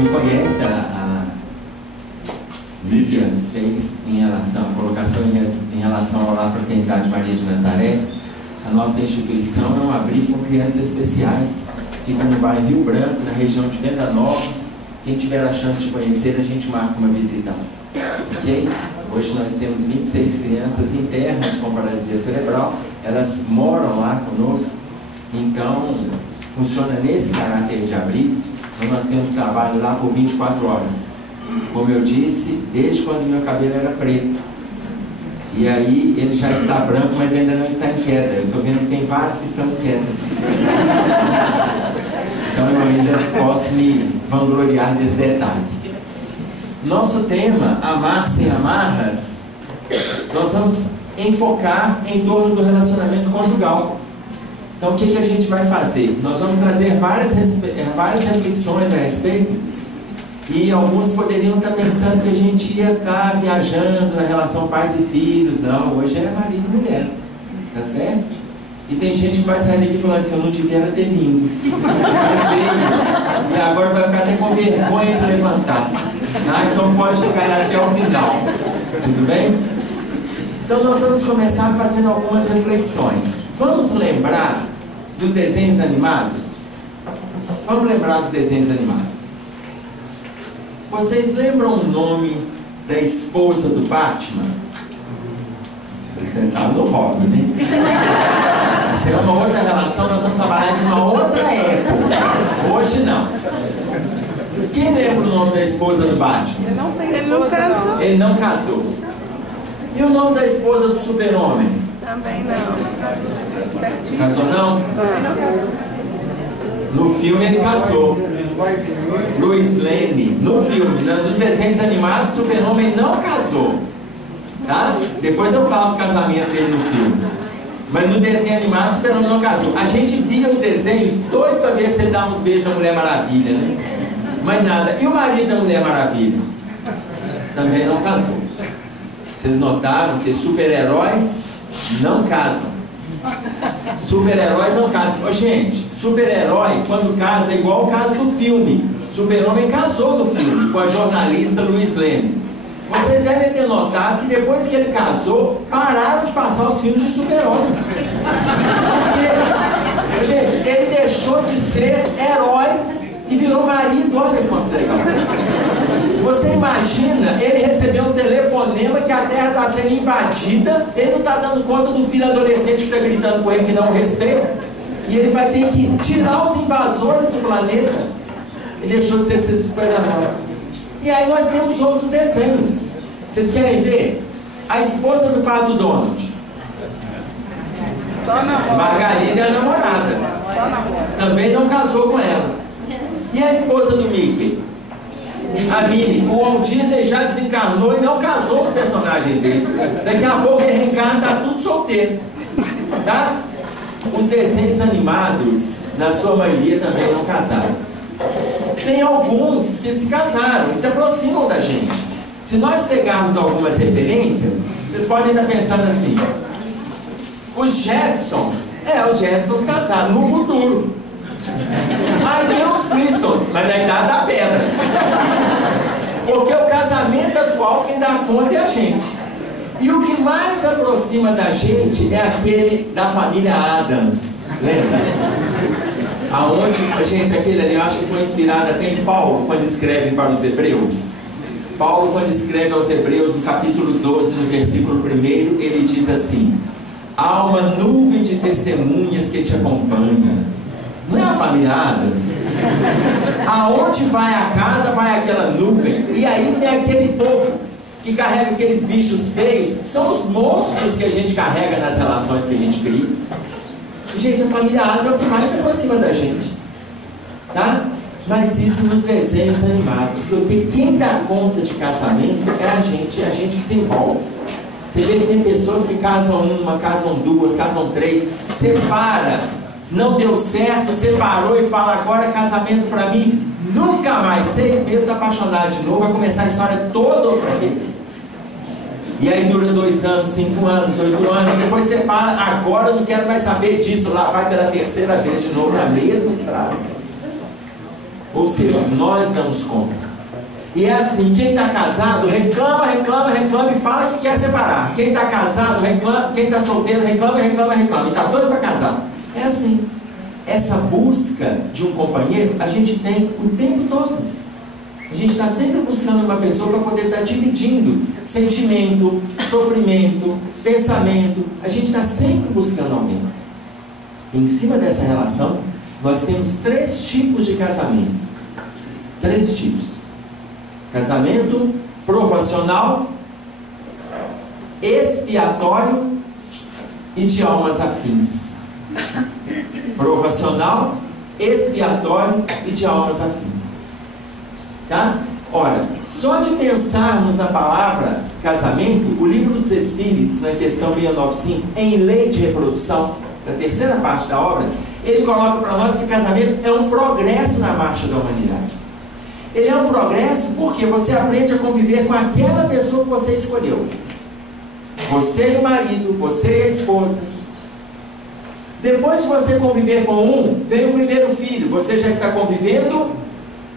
me conhece, a Lívia fez em relação, a colocação em relação à Fraternidade Maria de Nazaré. A nossa instituição é um abrigo com crianças especiais. Fica no bairro Rio Branco, na região de Venda Nova. Quem tiver a chance de conhecer, a gente marca uma visita. Ok? Hoje nós temos 26 crianças internas com paralisia cerebral. Elas moram lá conosco. Então, funciona nesse caráter de abrigo. Então, nós temos trabalho lá por 24 horas. Como eu disse, desde quando meu cabelo era preto. E aí ele já está branco, mas ainda não está em queda. Eu estou vendo que tem vários que estão em queda. Então eu ainda posso me vangloriar desse detalhe. Nosso tema, Amar Sem Amarras, nós vamos enfocar em torno do relacionamento conjugal. Então o que a gente vai fazer? Nós vamos trazer várias reflexões a respeito. E alguns poderiam estar pensando que a gente ia estar viajando na relação pais e filhos. Não, hoje é marido e mulher. Tá certo? E tem gente que vai sair daqui falando assim, eu não devia ter vindo. E agora vai ficar até com vergonha de levantar. Então pode ficar até o final. Tudo bem? Então nós vamos começar fazendo algumas reflexões. Vamos lembrar dos desenhos animados? Vamos lembrar dos desenhos animados. Vocês lembram o nome da esposa do Batman? Vocês pensaram no Robin, né? Essa é uma outra relação, nós vamos trabalhar isso numa outra época. Hoje não. Quem lembra o nome da esposa do Batman? Ele não casou. Ele não casou. E o nome da esposa do Super-Homem? Também não. Casou não? No filme ele casou. Lois Lane, no filme, nos desenhos animados, o Super-Homem não casou. Tá? Depois eu falo do casamento dele no filme. Mas no desenho animado, o Super-Homem não casou. A gente via os desenhos doido para ver se ele dava uns beijos na Mulher Maravilha, né? Mas nada. E o marido da Mulher Maravilha? Também não casou. Vocês notaram que super-heróis não casam. Super-heróis não casam. Ô, gente, super-herói quando casa é igual o caso do filme. Super-Homem casou no filme com a jornalista Lois Lane. Vocês devem ter notado que depois que ele casou, pararam de passar os filmes de Super-Homem. Porque, gente, ele deixou de ser herói e virou marido. Olha quanto legal. Você imagina ele receber um telefonema que a Terra está sendo invadida, ele não está dando conta do filho adolescente que está gritando com ele que não o respeita, e ele vai ter que tirar os invasores do planeta. Ele deixou de ser super-herói. E aí nós temos outros desenhos. Vocês querem ver? A esposa do pai do Donald. Margarida é a namorada. Também não casou com ela. E a esposa do Mickey? A Minnie. O Walt Disney já desencarnou e não casou os personagens dele. Daqui a pouco ele reencarna e está tudo solteiro. Tá? Os desenhos animados, na sua maioria, também não casaram. Tem alguns que se casaram e se aproximam da gente. Se nós pegarmos algumas referências, vocês podem estar pensando assim: os Jetsons, os Jetsons casaram no futuro. Aí tem os Flintstones, mas na idade da pedra. Porque o casamento atual quem dá conta é a gente. E o que mais aproxima da gente é aquele da família Addams. Lembra? Aonde, gente, aquele ali eu acho que foi inspirado até em Paulo, quando escreve para os Hebreus. Paulo, quando escreve aos Hebreus, no capítulo 12, no versículo 1, ele diz assim: há uma nuvem de testemunhas que te acompanha. Não é a família Addams? Aonde vai a casa, vai aquela nuvem. E aí tem aquele povo que carrega aqueles bichos feios. São os monstros que a gente carrega nas relações que a gente cria. Gente, a família Addams é o que mais se aproxima da gente. Tá? Mas isso nos desenhos animados. Porque quem dá conta de casamento é a gente que se envolve. Você vê que tem pessoas que casam uma, casam duas, casam três, separa. Não deu certo, separou e fala: agora é casamento pra mim. Nunca mais, 6 meses tá apaixonado de novo, vai começar a história toda outra vez. E aí dura 2 anos, 5 anos, 8 anos, depois separa. Agora eu não quero mais saber disso. Lá vai pela 3ª vez de novo na mesma estrada. Ou seja, nós damos conta. E é assim, quem está casado reclama e fala que quer separar. Quem está casado reclama, quem está solteiro reclama e está doido para casar. É assim. Essa busca de um companheiro a gente tem o tempo todo. A gente está sempre buscando uma pessoa para poder estar dividindo sentimento, sofrimento, pensamento. A gente está sempre buscando alguém. Em cima dessa relação, nós temos 3 tipos de casamento. 3 tipos. Casamento provacional, expiatório e de almas afins. Provacional, expiatório e de almas afins. Tá? Ora, só de pensarmos na palavra casamento, o Livro dos Espíritos, na questão 695, em lei de reprodução, na terceira parte da obra, ele coloca para nós que casamento é um progresso na marcha da humanidade. Ele é um progresso porque você aprende a conviver com aquela pessoa que você escolheu. Você e o marido, você e a esposa. Depois de você conviver com um, vem o primeiro filho. Você já está convivendo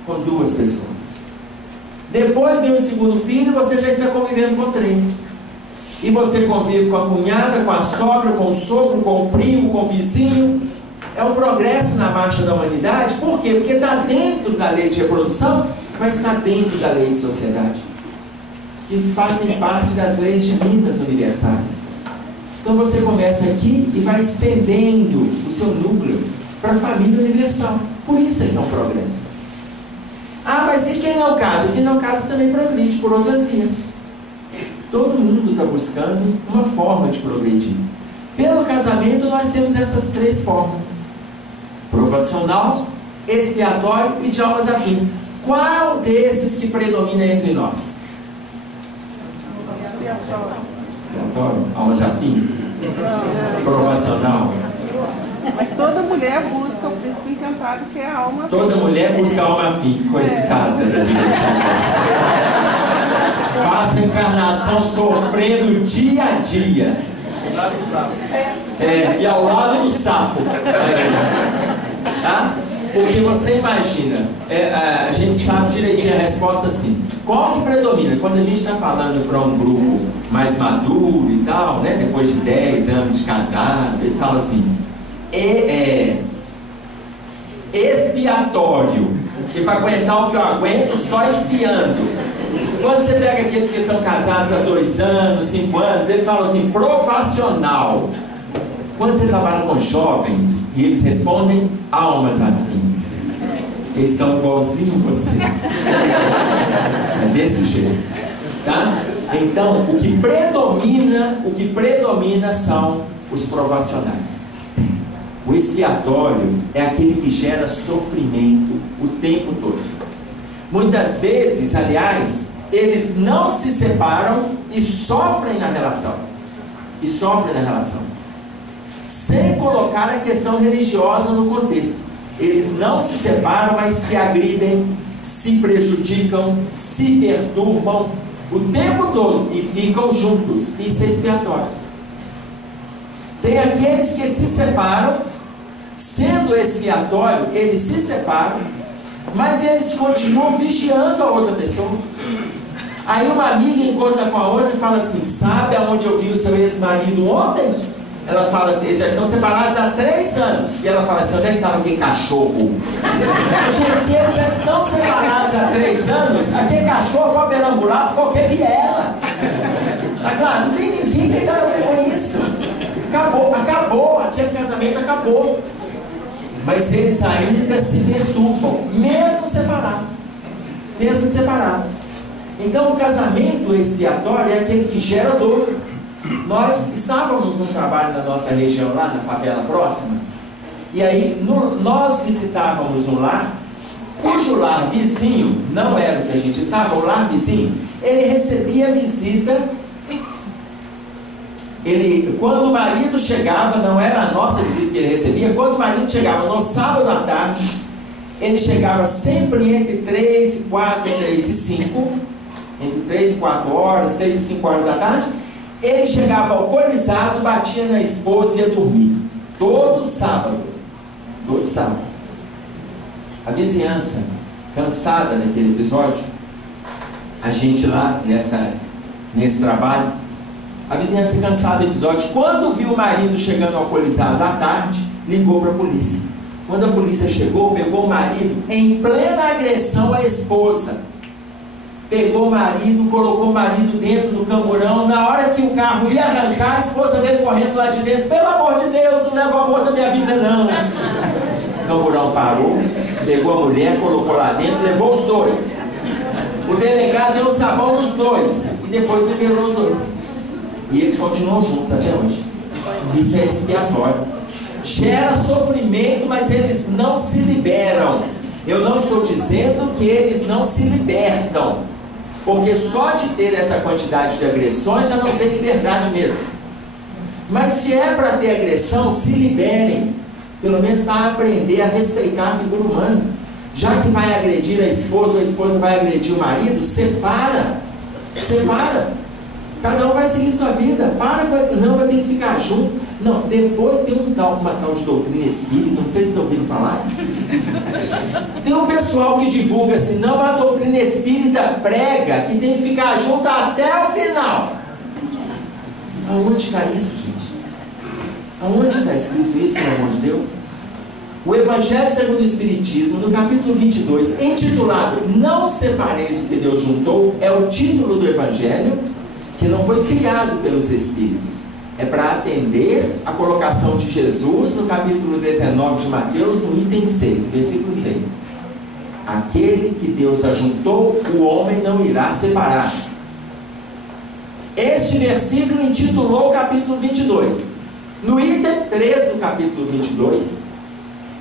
com 2 pessoas. Depois vem o segundo filho, você já está convivendo com 3. E você convive com a cunhada, com a sogra, com o sogro, com o primo, com o vizinho. É um progresso na marcha da humanidade. Por quê? Porque está dentro da lei de reprodução, mas está dentro da lei de sociedade, que fazem parte das leis divinas universais. Então você começa aqui e vai estendendo o seu núcleo para a família universal. Por isso é que é um progresso. Ah, mas e quem não casa? Quem não casa também progride por outras vias. Todo mundo está buscando uma forma de progredir. Pelo casamento nós temos essas 3 formas: provacional, expiatório e de almas afins. Qual desses que predomina entre nós? Expiatório, almas afins, provacional. Mas toda mulher busca o príncipe encantado, que é a alma. Toda mulher busca a alma afim. Coitada das mulheres. Passa a encarnação sofrendo dia a dia. E ao lado do sapo. Tá? Porque você imagina, a gente sabe direitinho a resposta assim. Qual que predomina? Quando a gente está falando para um grupo mais maduro e tal, né, depois de 10 anos de casado, eles falam assim: expiatório, que para aguentar o que eu aguento, só espiando. Quando você pega aqueles que estão casados há 2 anos, 5 anos, eles falam assim: provacional. Quando você trabalha com jovens e eles respondem: almas afins, eles estão igualzinho você. É desse jeito, tá? Então, o que predomina são os provacionais. O expiatório é aquele que gera sofrimento o tempo todo. Muitas vezes, aliás, eles não se separam e sofrem na relação. Sem colocar a questão religiosa no contexto. Eles não se separam, mas se agridem, se prejudicam, se perturbam o tempo todo e ficam juntos. Isso é expiatório. Tem aqueles que se separam, sendo expiatório, eles se separam, mas eles continuam vigiando a outra pessoa. Aí uma amiga encontra com a outra e fala assim: sabe aonde eu vi o seu ex-marido ontem? Ela fala assim: eles já estão separados há 3 anos. E ela fala assim: onde é que estava aquele cachorro? Gente, se eles já estão separados há 3 anos, aquele cachorro pode perambular por qualquer viela. Tá claro? Não tem ninguém que tem nada a ver com isso. Acabou, aquele casamento acabou. Mas eles ainda se perturbam, mesmo separados. Então o casamento expiatório é aquele que gera dor. Nós estávamos num trabalho na nossa região, lá na favela próxima, e aí nós visitávamos um lar, cujo lar vizinho, não era o que a gente estava, o lar vizinho, ele recebia visita. Quando o marido chegava, não era a nossa visita que ele recebia, quando o marido chegava no sábado à tarde, ele chegava sempre entre 3 e 4, 3 e 5, entre 3 e 4 horas, 3 e 5 horas da tarde. Ele chegava alcoolizado, batia na esposa e ia dormir. Todo sábado. A vizinhança cansada naquele episódio. A gente lá nesse trabalho, a vizinhança cansada do episódio. Quando viu o marido chegando alcoolizado à tarde, ligou para a polícia. Quando a polícia chegou, pegou o marido em plena agressão à esposa. Pegou o marido, colocou o marido dentro do camburão. Na hora que o carro ia arrancar, a esposa veio correndo lá de dentro. Pelo amor de Deus, não leva o amor da minha vida não. O camburão parou, pegou a mulher, colocou lá dentro, levou os dois. O delegado deu sabão nos dois e depois liberou os dois. E eles continuam juntos até hoje. Isso é expiatório. Gera sofrimento, mas eles não se liberam. Eu não estou dizendo que eles não se libertam, porque só de ter essa quantidade de agressões já não tem liberdade mesmo. Mas se é para ter agressão, se liberem. Pelo menos para aprender a respeitar a figura humana. Já que vai agredir a esposa vai agredir o marido, separa. Separa. Cada um vai seguir sua vida. Para com... Não, vai ter que ficar junto. Não, depois tem uma tal de doutrina espírita, não sei se vocês ouviram falar. Tem um pessoal que divulga assim, não, a doutrina espírita prega que tem que ficar junto até o final. Aonde está isso, gente? Aonde está escrito isso, pelo amor de Deus? O Evangelho segundo o Espiritismo, no capítulo 22, intitulado Não Separeis o que Deus juntou, é o título do Evangelho, que não foi criado pelos Espíritos. É para atender a colocação de Jesus no capítulo 19 de Mateus, no item 6, versículo 6. Aquele que Deus ajuntou, o homem não irá separar. Este versículo intitulou o capítulo 22. No item 3 do capítulo 22,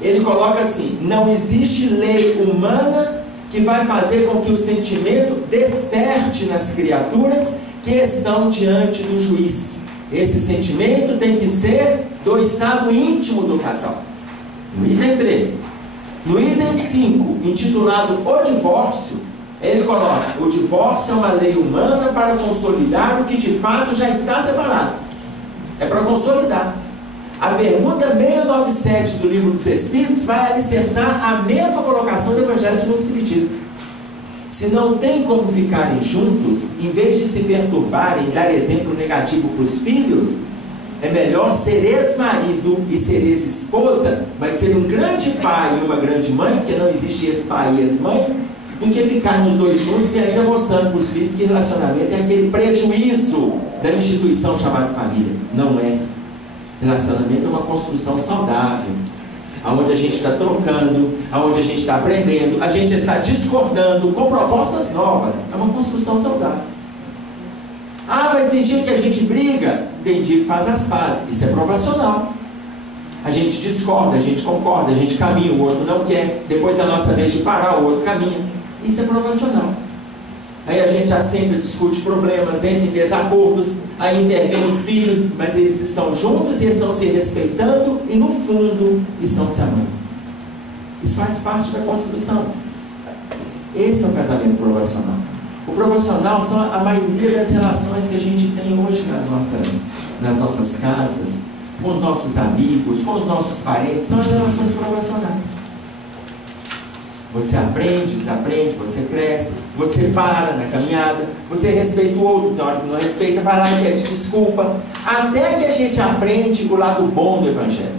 ele coloca assim: não existe lei humana que vai fazer com que o sentimento desperte nas criaturas que estão diante do juiz. Esse sentimento tem que ser do estado íntimo do casal. No item 3. No item 5, intitulado O Divórcio, ele coloca: o divórcio é uma lei humana para consolidar o que de fato já está separado. É para consolidar. A pergunta 697 do Livro dos Espíritos vai alicerçar a mesma colocação do Evangelho segundo o Espiritismo. Se não tem como ficarem juntos, em vez de se perturbarem e dar exemplo negativo para os filhos, é melhor ser ex-marido e ser ex-esposa, mas ser um grande pai e uma grande mãe, porque não existe ex-pai e ex-mãe, do que ficarem os dois juntos e ainda mostrando para os filhos que relacionamento é aquele prejuízo da instituição chamada família. Não é. Relacionamento é uma construção saudável, onde a gente está trocando, onde a gente está aprendendo, a gente está discordando com propostas novas. É uma construção saudável. Ah, mas tem dia que a gente briga, tem dia que faz as pazes. Isso é provacional. A gente discorda, a gente concorda, a gente caminha, o outro não quer. Depois é a nossa vez de parar, o outro caminha. Isso é provacional. Aí a gente assenta, discute problemas, entra em desacordos, aí intervém os filhos, mas eles estão juntos e estão se respeitando e no fundo estão se amando. Isso faz parte da construção. Esse é o casamento provacional. O provacional são a maioria das relações que a gente tem hoje nas nossas casas, com os nossos amigos, com os nossos parentes, são as relações provacionais. Você aprende, desaprende, você cresce, você para na caminhada, você respeita o outro, na hora que não respeita, vai lá e pede desculpa, até que a gente aprende o lado bom do Evangelho,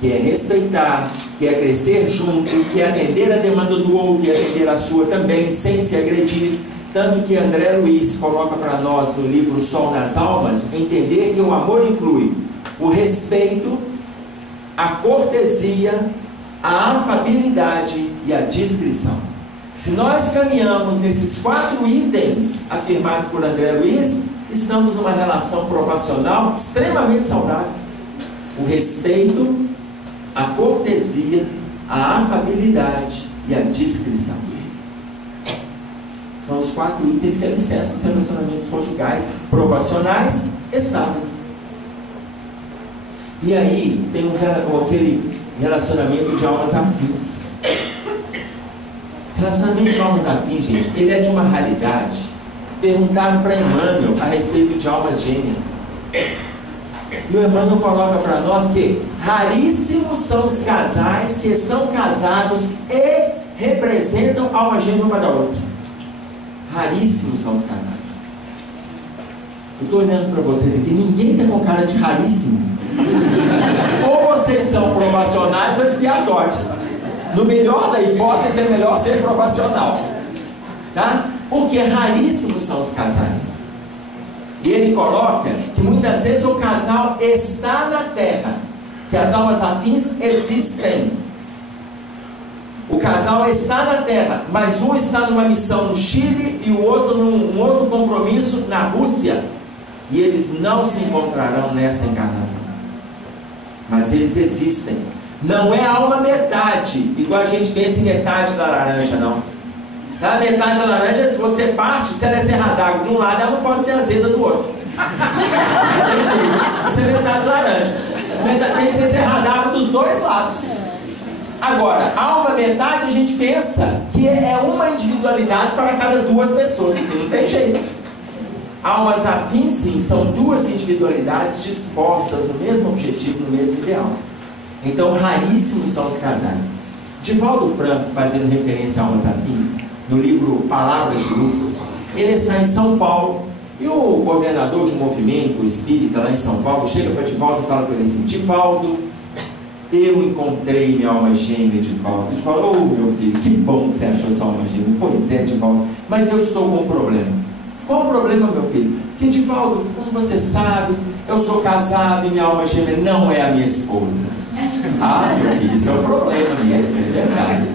que é respeitar, que é crescer junto, que é atender a demanda do outro e atender a sua também, sem se agredir. Tanto que André Luiz coloca para nós no livro Sol nas Almas, entender que o amor inclui o respeito, a cortesia, a afabilidade e a discrição. Se nós caminhamos nesses 4 itens afirmados por André Luiz, estamos numa relação provacional extremamente saudável. O respeito, a cortesia, a afabilidade e a discrição. São os 4 itens que alicerçam os relacionamentos conjugais provacionais estáveis. E aí tem aquele relacionamento de almas afins. Relacionamento de almas afins, gente, ele é de uma raridade. Perguntaram para Emmanuel a respeito de almas gêmeas. E o Emmanuel coloca para nós que raríssimos são os casais que estão casados e representam alma gêmea uma da outra. Raríssimos são os casados. Eu estou olhando para vocês aqui, ninguém está com cara de raríssimo. Ou vocês são provacionais ou expiatórios. No melhor da hipótese, é melhor ser provacional, tá? Porque raríssimos são os casais. E ele coloca que muitas vezes o casal está na terra, que as almas afins existem. O casal está na terra, mas um está numa missão no Chile e o outro num outro compromisso na Rússia. E eles não se encontrarão nesta encarnação. Mas eles existem. Não é alma metade, igual a gente pensa em metade da laranja, não. Tá? Metade da laranja, se você parte, se ela é serra d'água de um lado, ela não pode ser azeda do outro. Não tem jeito. Isso é metade da laranja. Tem que ser serra d'água dos dois lados. Agora, alma metade, a gente pensa que é uma individualidade para cada duas pessoas, porque não tem jeito. Almas afins, sim, são duas individualidades dispostas no mesmo objetivo, no mesmo ideal. Então, raríssimos são os casais. Divaldo Franco, fazendo referência a almas afins, no livro Palavras de Luz, ele está em São Paulo, e o coordenador de um movimento espírita lá em São Paulo chega para Divaldo e fala para ele assim: Divaldo, eu encontrei minha alma gêmea, Divaldo. Divaldo, oh meu filho, que bom que você achou sua alma gêmea. Pois é, Divaldo, mas eu estou com um problema. Qual o problema, meu filho? Que, Divaldo, como você sabe, eu sou casado e minha alma gêmea não é a minha esposa. Ah, meu filho, isso é um problema mesmo, é verdade.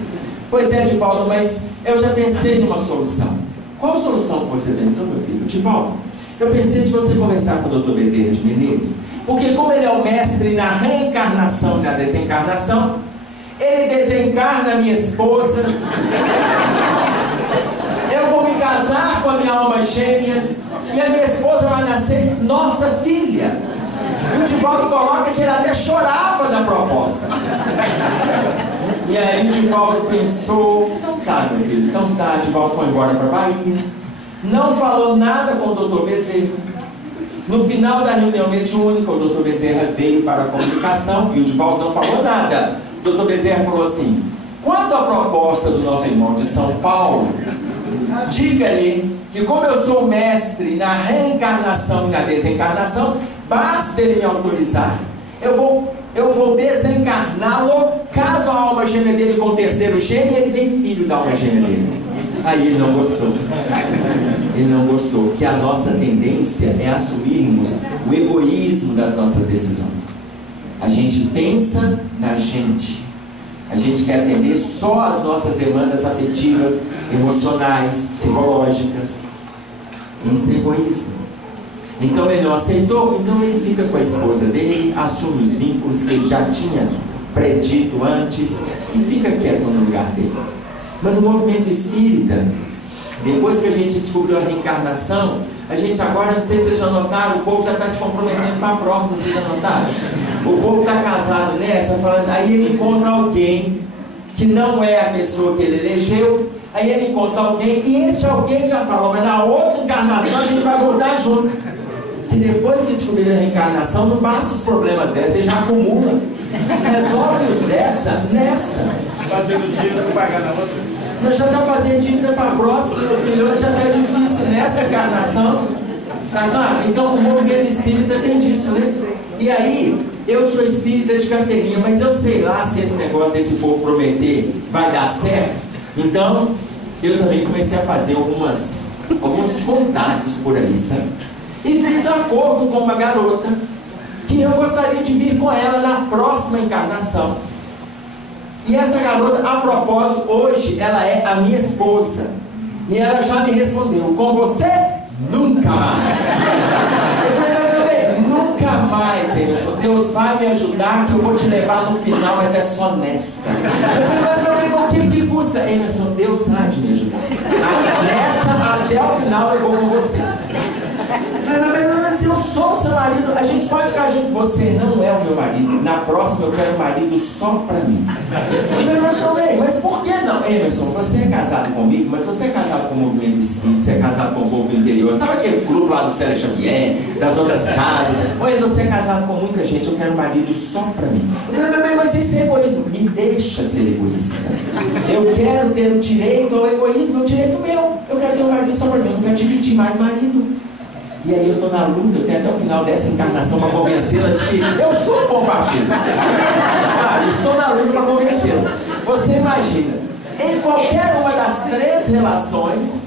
Pois é, Divaldo, mas eu já pensei numa solução. Qual solução que você pensou, meu filho? Divaldo, eu pensei de você conversar com o Dr. Bezerra de Menezes, porque como ele é o mestre na reencarnação e na desencarnação, ele desencarna a minha esposa, eu vou me casar com a minha alma gêmea, e a minha esposa vai nascer nossa filha. E o Divaldo coloca que ele até chorava da proposta. E aí o Divaldo pensou: então tá, meu filho, então tá. Divaldo foi embora para a Bahia, não falou nada com o Dr. Bezerra. No final da reunião mediúnica, o Dr. Bezerra veio para a comunicação e o Divaldo não falou nada. O Dr. Bezerra falou assim: quanto à proposta do nosso irmão de São Paulo, diga-lhe que, como eu sou mestre na reencarnação e na desencarnação, basta ele me autorizar, eu vou desencarná-lo, caso a alma gêmea dele com o terceiro gêmeo, ele vem filho da alma gêmea dele. Aí ele não gostou. Ele não gostou, que a nossa tendência é assumirmos o egoísmo das nossas decisões. A gente pensa na gente. A gente quer atender só as nossas demandas afetivas, emocionais, psicológicas. Isso é egoísmo. Então ele não aceitou, então ele fica com a esposa dele, assume os vínculos que ele já tinha predito antes e fica quieto no lugar dele. Mas no movimento espírita, depois que a gente descobriu a reencarnação, a gente agora, não sei se vocês já notaram, o povo já está se comprometendo para a próxima, vocês já notaram? O povo está casado nessa, fala assim, aí ele encontra alguém que não é a pessoa que ele elegeu, aí ele encontra alguém, e esse alguém já falou, mas na outra encarnação a gente vai voltar junto. Que depois que descobrir a reencarnação, não basta os problemas dessa, você já acumula. Resolve os dessa, nessa. Fazendo dívida para pagar na outra. Nós já estamos fazendo dívida para a próxima, meu filho, hoje já está difícil nessa encarnação. Tá claro? Então o movimento espírita tem disso, né? E aí, eu sou espírita de carteirinha, mas eu sei lá se esse negócio desse povo prometer vai dar certo. Então, eu também comecei a fazer alguns contatos por aí, sabe? E fiz um acordo com uma garota que eu gostaria de vir com ela na próxima encarnação. E essa garota, a propósito, hoje ela é a minha esposa. E ela já me respondeu: com você, nunca mais. Eu falei: mas meu bem, nunca mais, Emerson. Deus vai me ajudar que eu vou te levar no final, mas é só nesta. Eu falei: mas meu bem, o que custa? Emerson, Deus há de me ajudar. Nessa, até o final eu vou com você. Mas eu sou o seu marido, a gente pode ficar junto. Você não é o meu marido. Na próxima eu quero um marido só pra mim. Mas por que não? Emerson, você é casado comigo, mas você é casado com o Movimento Espírita, você é casado com o povo do interior. Sabe aquele grupo lá do Célio Xavier, das outras casas? Mas você é casado com muita gente, eu quero um marido só pra mim. Eu falei, mas isso é egoísmo. Me deixa ser egoísta. Eu quero ter o direito ao egoísmo, é um direito meu. Eu quero ter um marido só pra mim, eu não quero dividir mais marido. E aí eu estou na luta, eu tenho até o final dessa encarnação para convencê-la de que eu sou um bom partido. Claro, estou na luta para convencê-la. Você imagina, em qualquer uma das três relações,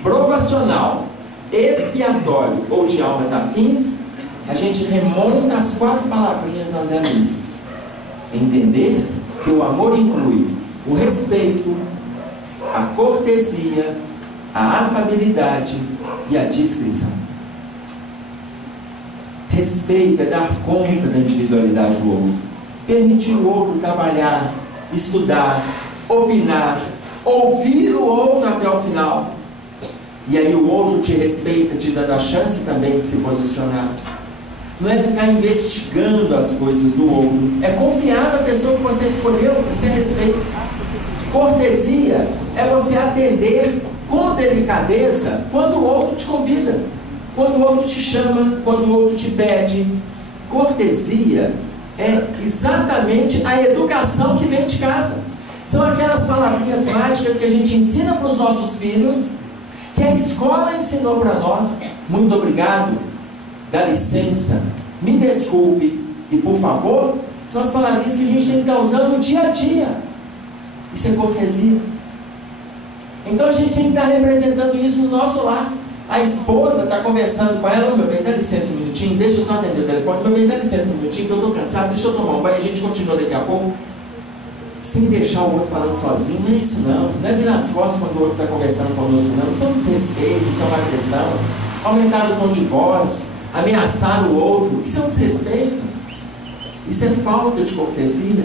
provacional, expiatório ou de almas afins, a gente remonta as 4 palavrinhas do André Luiz. Entender que o amor inclui o respeito, a cortesia, a afabilidade e a discrição. Respeito é dar conta da individualidade do outro, permitir o outro trabalhar, estudar, opinar, ouvir o outro até o final. E aí o outro te respeita, te dando a chance também de se posicionar. Não é ficar investigando as coisas do outro, é confiar na pessoa que você escolheu, isso é respeito. Cortesia é você atender com delicadeza quando o outro te convida, quando o outro te chama, quando o outro te pede. Cortesia é exatamente a educação que vem de casa. São aquelas palavrinhas mágicas que a gente ensina para os nossos filhos, que a escola ensinou para nós. Muito obrigado, dá licença, me desculpe e por favor. São as palavrinhas que a gente tem que estar usando no dia a dia. Isso é cortesia. Então a gente tem que estar representando isso no nosso lar. A esposa está conversando com ela: meu bem, dá licença um minutinho, deixa eu só atender o telefone. Meu bem, dá licença um minutinho que eu estou cansado, deixa eu tomar um banho, a gente continua daqui a pouco. Sem deixar o outro falando sozinho. Não é isso não. Não é virar as costas quando o outro está conversando conosco não. Isso é um desrespeito, isso é uma agressão. Aumentar o tom de voz, ameaçar o outro, isso é um desrespeito. Isso é falta de cortesia.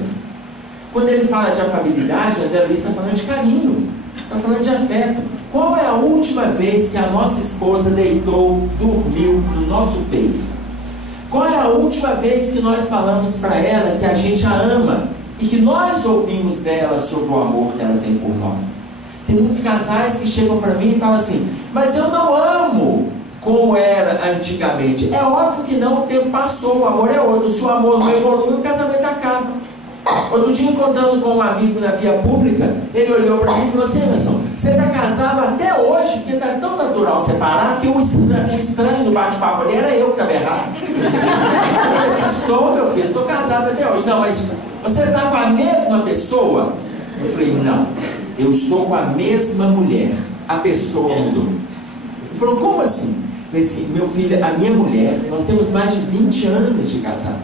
Quando ele fala de afabilidade, André Luiz está falando de carinho, está falando de afeto. Qual é a última vez que a nossa esposa deitou, dormiu no nosso peito? Qual é a última vez que nós falamos para ela que a gente a ama e que nós ouvimos dela sobre o amor que ela tem por nós? Tem muitos casais que chegam para mim e falam assim: mas eu não amo como era antigamente. É óbvio que não, o tempo passou, o amor é outro. Se o amor não evolui, o casamento acaba. Outro dia, encontrando com um amigo na via pública, ele olhou para mim e falou assim: Emerson, você está casado até hoje, porque está tão natural separar, que o estranho no bate-papo ali era eu que estava errado. Eu falei assim: estou, meu filho, estou casado até hoje. Não, mas você está com a mesma pessoa? Eu falei: não, eu estou com a mesma mulher, a pessoa mudou. Ele falou: como assim? Eu falei assim: meu filho, a minha mulher, nós temos mais de 20 anos de casado,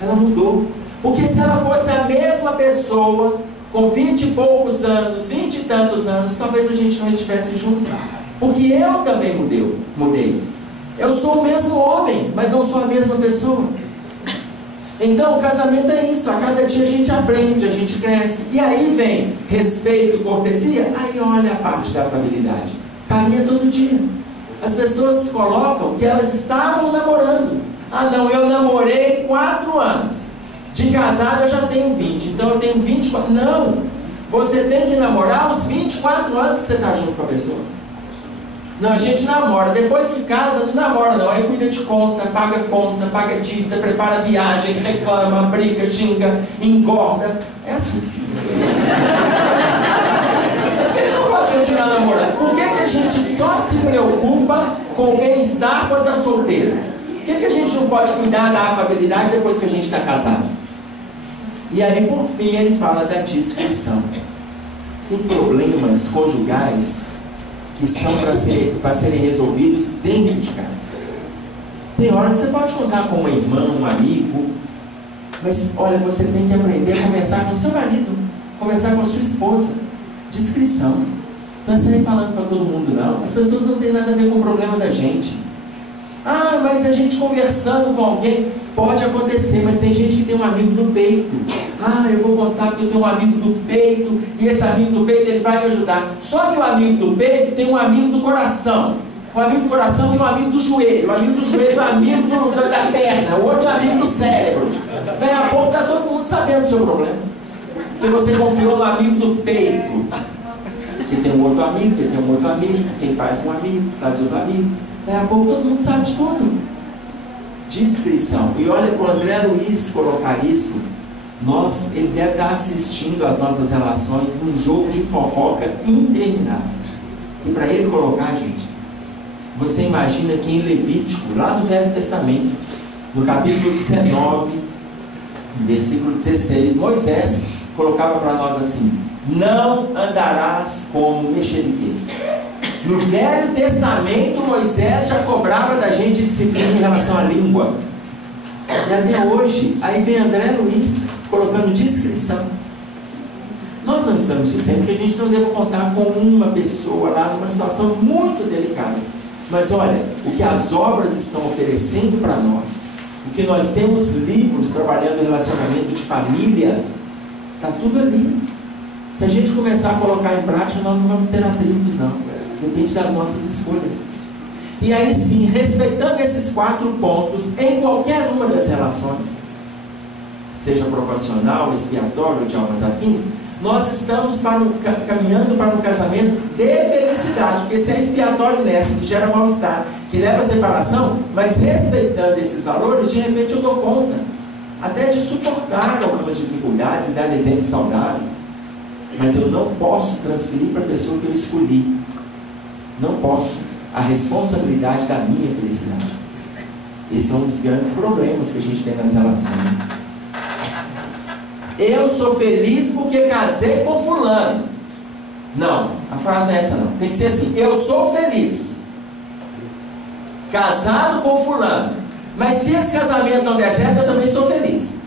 ela mudou. Porque se ela fosse a mesma pessoa, com 20 e poucos anos, 20 e tantos anos, talvez a gente não estivesse juntos. Porque eu também mudei. Eu sou o mesmo homem, mas não sou a mesma pessoa. Então o casamento é isso, a cada dia a gente aprende, a gente cresce. E aí vem respeito, cortesia, aí olha a parte da afabilidade. Carinha todo dia. As pessoas se colocam que elas estavam namorando. Ah não, eu namorei 4 anos. De casado eu já tenho 20, então eu tenho 24. Não, você tem que namorar os 24 anos que você está junto com a pessoa. Não, a gente namora, depois que casa não namora não, aí cuida de conta, paga dívida, prepara viagem, reclama, briga, xinga, engorda. É assim. Por que não pode continuar namorando? Por que a gente só se preocupa com o bem-estar quando está solteiro? Por que a gente não pode cuidar da afabilidade depois que a gente está casado? E aí, por fim, ele fala da discrição. Tem problemas conjugais que são para serem resolvidos dentro de casa. Tem hora que você pode contar com uma irmã, um amigo, mas olha, você tem que aprender a conversar com o seu marido, conversar com a sua esposa. Discrição. Não é sair falando para todo mundo não. As pessoas não têm nada a ver com o problema da gente. Ah, mas a gente conversando com alguém, pode acontecer, mas tem gente que tem um amigo do peito. Ah, eu vou contar que eu tenho um amigo do peito, e esse amigo do peito ele vai me ajudar. Só que o amigo do peito tem um amigo do coração. O amigo do coração tem um amigo do joelho, o amigo do joelho é um amigo da perna, o outro é um amigo do cérebro. Daí a pouco está todo mundo sabendo do seu problema. Porque você confiou no amigo do peito. Que tem um outro amigo, que tem um outro amigo, quem faz um amigo, faz outro amigo. Daí a pouco todo mundo sabe de tudo. Discrição. E olha, quando o André Luiz colocar isso, ele deve estar assistindo às nossas relações num jogo de fofoca interminável. E para ele colocar, gente, você imagina que em Levítico, lá no Velho Testamento, no capítulo 19, versículo 16, Moisés colocava para nós assim: não andarás como mexeriqueiro. No Velho Testamento, Moisés já cobrava da gente disciplina em relação à língua. E até hoje, aí vem André Luiz colocando discrição. Nós não estamos dizendo que a gente não deva contar com uma pessoa lá numa situação muito delicada. Mas olha, o que as obras estão oferecendo para nós, o que nós temos livros trabalhando relacionamento de família, está tudo ali. Se a gente começar a colocar em prática, nós não vamos ter atritos, não. Depende das nossas escolhas. E aí sim, respeitando esses 4 pontos em qualquer uma das relações, seja profissional, expiatório ou de almas afins, nós estamos caminhando para um casamento de felicidade. Porque se é expiatório nessa, que gera mal-estar, que leva à separação, mas respeitando esses valores, de repente eu dou conta até de suportar algumas dificuldades e dar exemplo saudável. Mas eu não posso transferir para a pessoa que eu escolhi. Não posso. A responsabilidade da minha felicidade. Esse é um dos grandes problemas que a gente tem nas relações. Eu sou feliz porque casei com fulano. Não, a frase não é essa não. Tem que ser assim: eu sou feliz casado com fulano, mas se esse casamento não der certo, eu também sou feliz.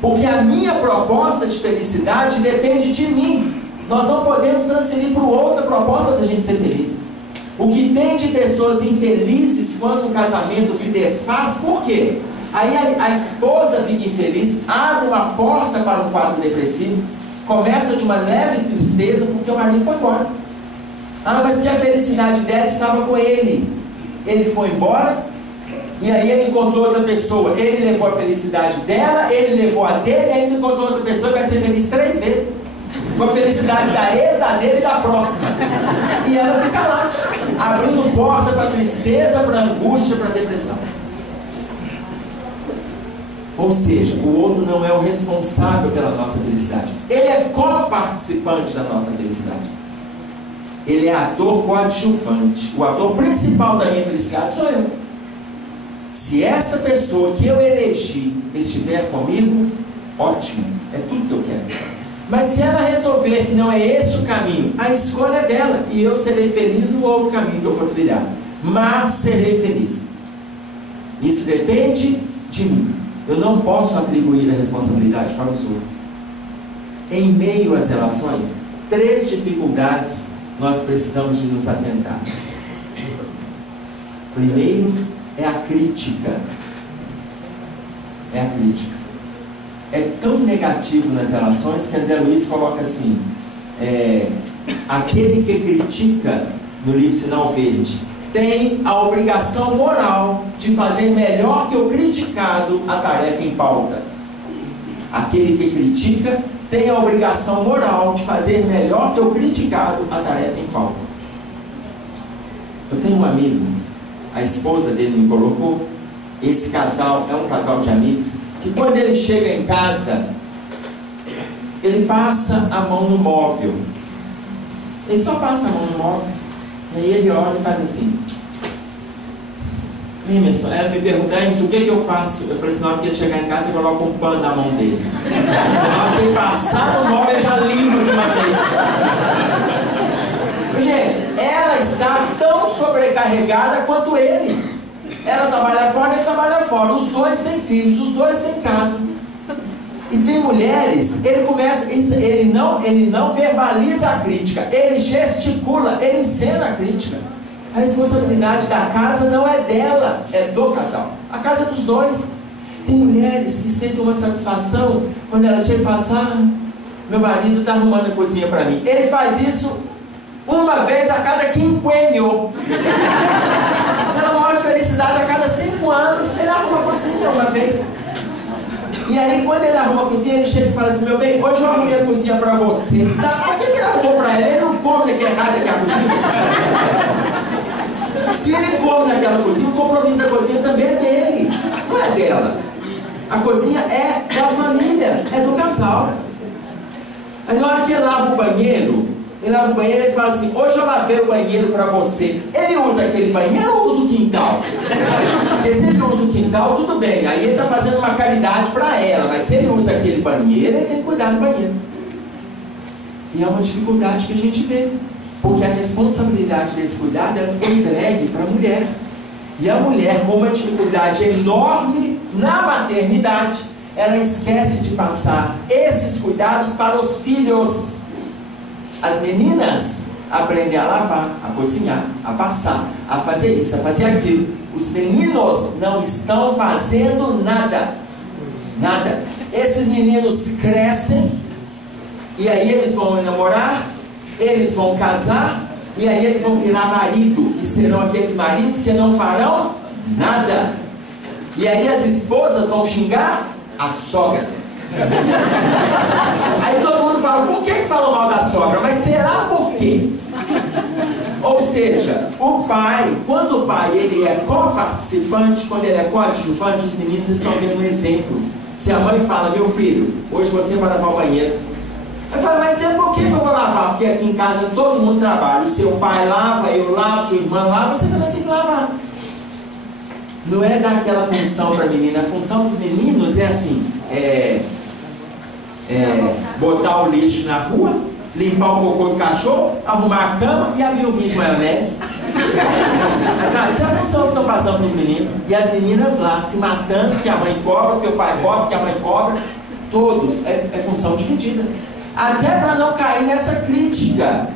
Porque a minha proposta de felicidade depende de mim. Nós não podemos transferir para o outro a proposta da gente ser feliz. O que tem de pessoas infelizes quando um casamento se desfaz, por quê? Aí a esposa fica infeliz, abre uma porta para um quadro depressivo, começa de uma leve tristeza porque o marido foi embora. Ah, mas que a felicidade dela estava com ele. Ele foi embora, e aí ele encontrou outra pessoa. Ele levou a felicidade dela, ele levou a dele, e ainda encontrou outra pessoa que vai ser feliz 3 vezes. Com a felicidade da ex, da dele e da próxima. E ela fica lá, abrindo porta para tristeza, para angústia, para depressão. Ou seja, o outro não é o responsável pela nossa felicidade. Ele é co-participante da nossa felicidade. Ele é ator coadjuvante. O ator principal da minha felicidade sou eu. Se essa pessoa que eu elegi estiver comigo, ótimo, é tudo que eu quero. Mas se ela resolver que não é esse o caminho, a escolha é dela, e eu serei feliz no outro caminho que eu for trilhar. Mas serei feliz. Isso depende de mim. Eu não posso atribuir a responsabilidade para os outros. Em meio às relações, 3 dificuldades nós precisamos de nos atentar. Primeiro é a crítica. É a crítica. É tão negativo nas relações que André Luiz coloca assim: aquele que critica, no livro Sinal Verde, tem a obrigação moral de fazer melhor que o criticado a tarefa em pauta. Aquele que critica tem a obrigação moral de fazer melhor que o criticado a tarefa em pauta. Eu tenho um amigo, a esposa dele me colocou, esse casal é um casal de amigos, que quando ele chega em casa, ele passa a mão no móvel. Ele só passa a mão no móvel. E aí ele olha e faz assim. Emerson, ela me pergunta: Emerson, o que eu faço? Eu falei assim: na hora que ele chegar em casa, eu coloco um pano na mão dele. Na hora que ele passar no móvel, eu já limpo de uma vez. Gente, ela está tão sobrecarregada quanto ele. Ela trabalha fora, ele trabalha fora. Os dois têm filhos, os dois têm casa. E tem mulheres, ele não verbaliza a crítica, ele gesticula, ele encena a crítica. A responsabilidade da casa não é dela, é do casal. A casa é dos dois. Tem mulheres que sentem uma satisfação quando ela chega e fala assim: meu marido está arrumando a cozinha para mim. Ele faz isso Uma vez a cada quinquênio. Ela maior felicidade a cada 5 anos. Ele arruma a cozinha uma vez. E aí, quando ele arruma a cozinha, ele chega e fala assim: meu bem, hoje eu arrumei a cozinha pra você. Tá? Por que ele arrumou pra ela? Ele não come naquele errado aqui a cozinha. Se ele come naquela cozinha, o compromisso da cozinha também é dele, não é dela. A cozinha é da família, é do casal. Aí na hora que ele lava o banheiro, ele fala assim: hoje eu lavei o banheiro para você. Ele usa aquele banheiro ou usa o quintal? Porque se ele usa o quintal, tudo bem, aí ele está fazendo uma caridade para ela. Mas se ele usa aquele banheiro, ele tem que cuidar do banheiro. E é uma dificuldade que a gente vê, porque a responsabilidade desse cuidado ela ficou entregue para a mulher. E a mulher, com uma dificuldade enorme na maternidade, ela esquece de passar esses cuidados para os filhos. As meninas aprendem a lavar, a cozinhar, a passar, a fazer isso, a fazer aquilo. Os meninos não estão fazendo nada. Nada. Esses meninos crescem, e aí eles vão namorar, eles vão casar, e aí eles vão virar marido, e serão aqueles maridos que não farão nada. E aí as esposas vão xingar a sogra. Aí todo mundo fala: por que falam mal da sogra? Mas será por quê? Ou seja, o pai, quando o pai ele é coparticipante, quando ele é coadjuvante, os meninos estão vendo um exemplo. Se a mãe fala: meu filho, hoje você vai lavar o banheiro. Eu falo: mas por que eu vou lavar? Porque aqui em casa todo mundo trabalha. O seu pai lava, eu lavo, sua irmã lava, você também tem que lavar. Não é dar aquela função para a menina. A função dos meninos é assim: botar o lixo na rua, limpar o cocô do cachorro, arrumar a cama e abrir o vinho de maionese. Essa é a função que estão passando para os meninos. E as meninas lá se matando, que a mãe cobra, que o pai cobra, que a mãe cobra. Todos, é função dividida. Até para não cair nessa crítica.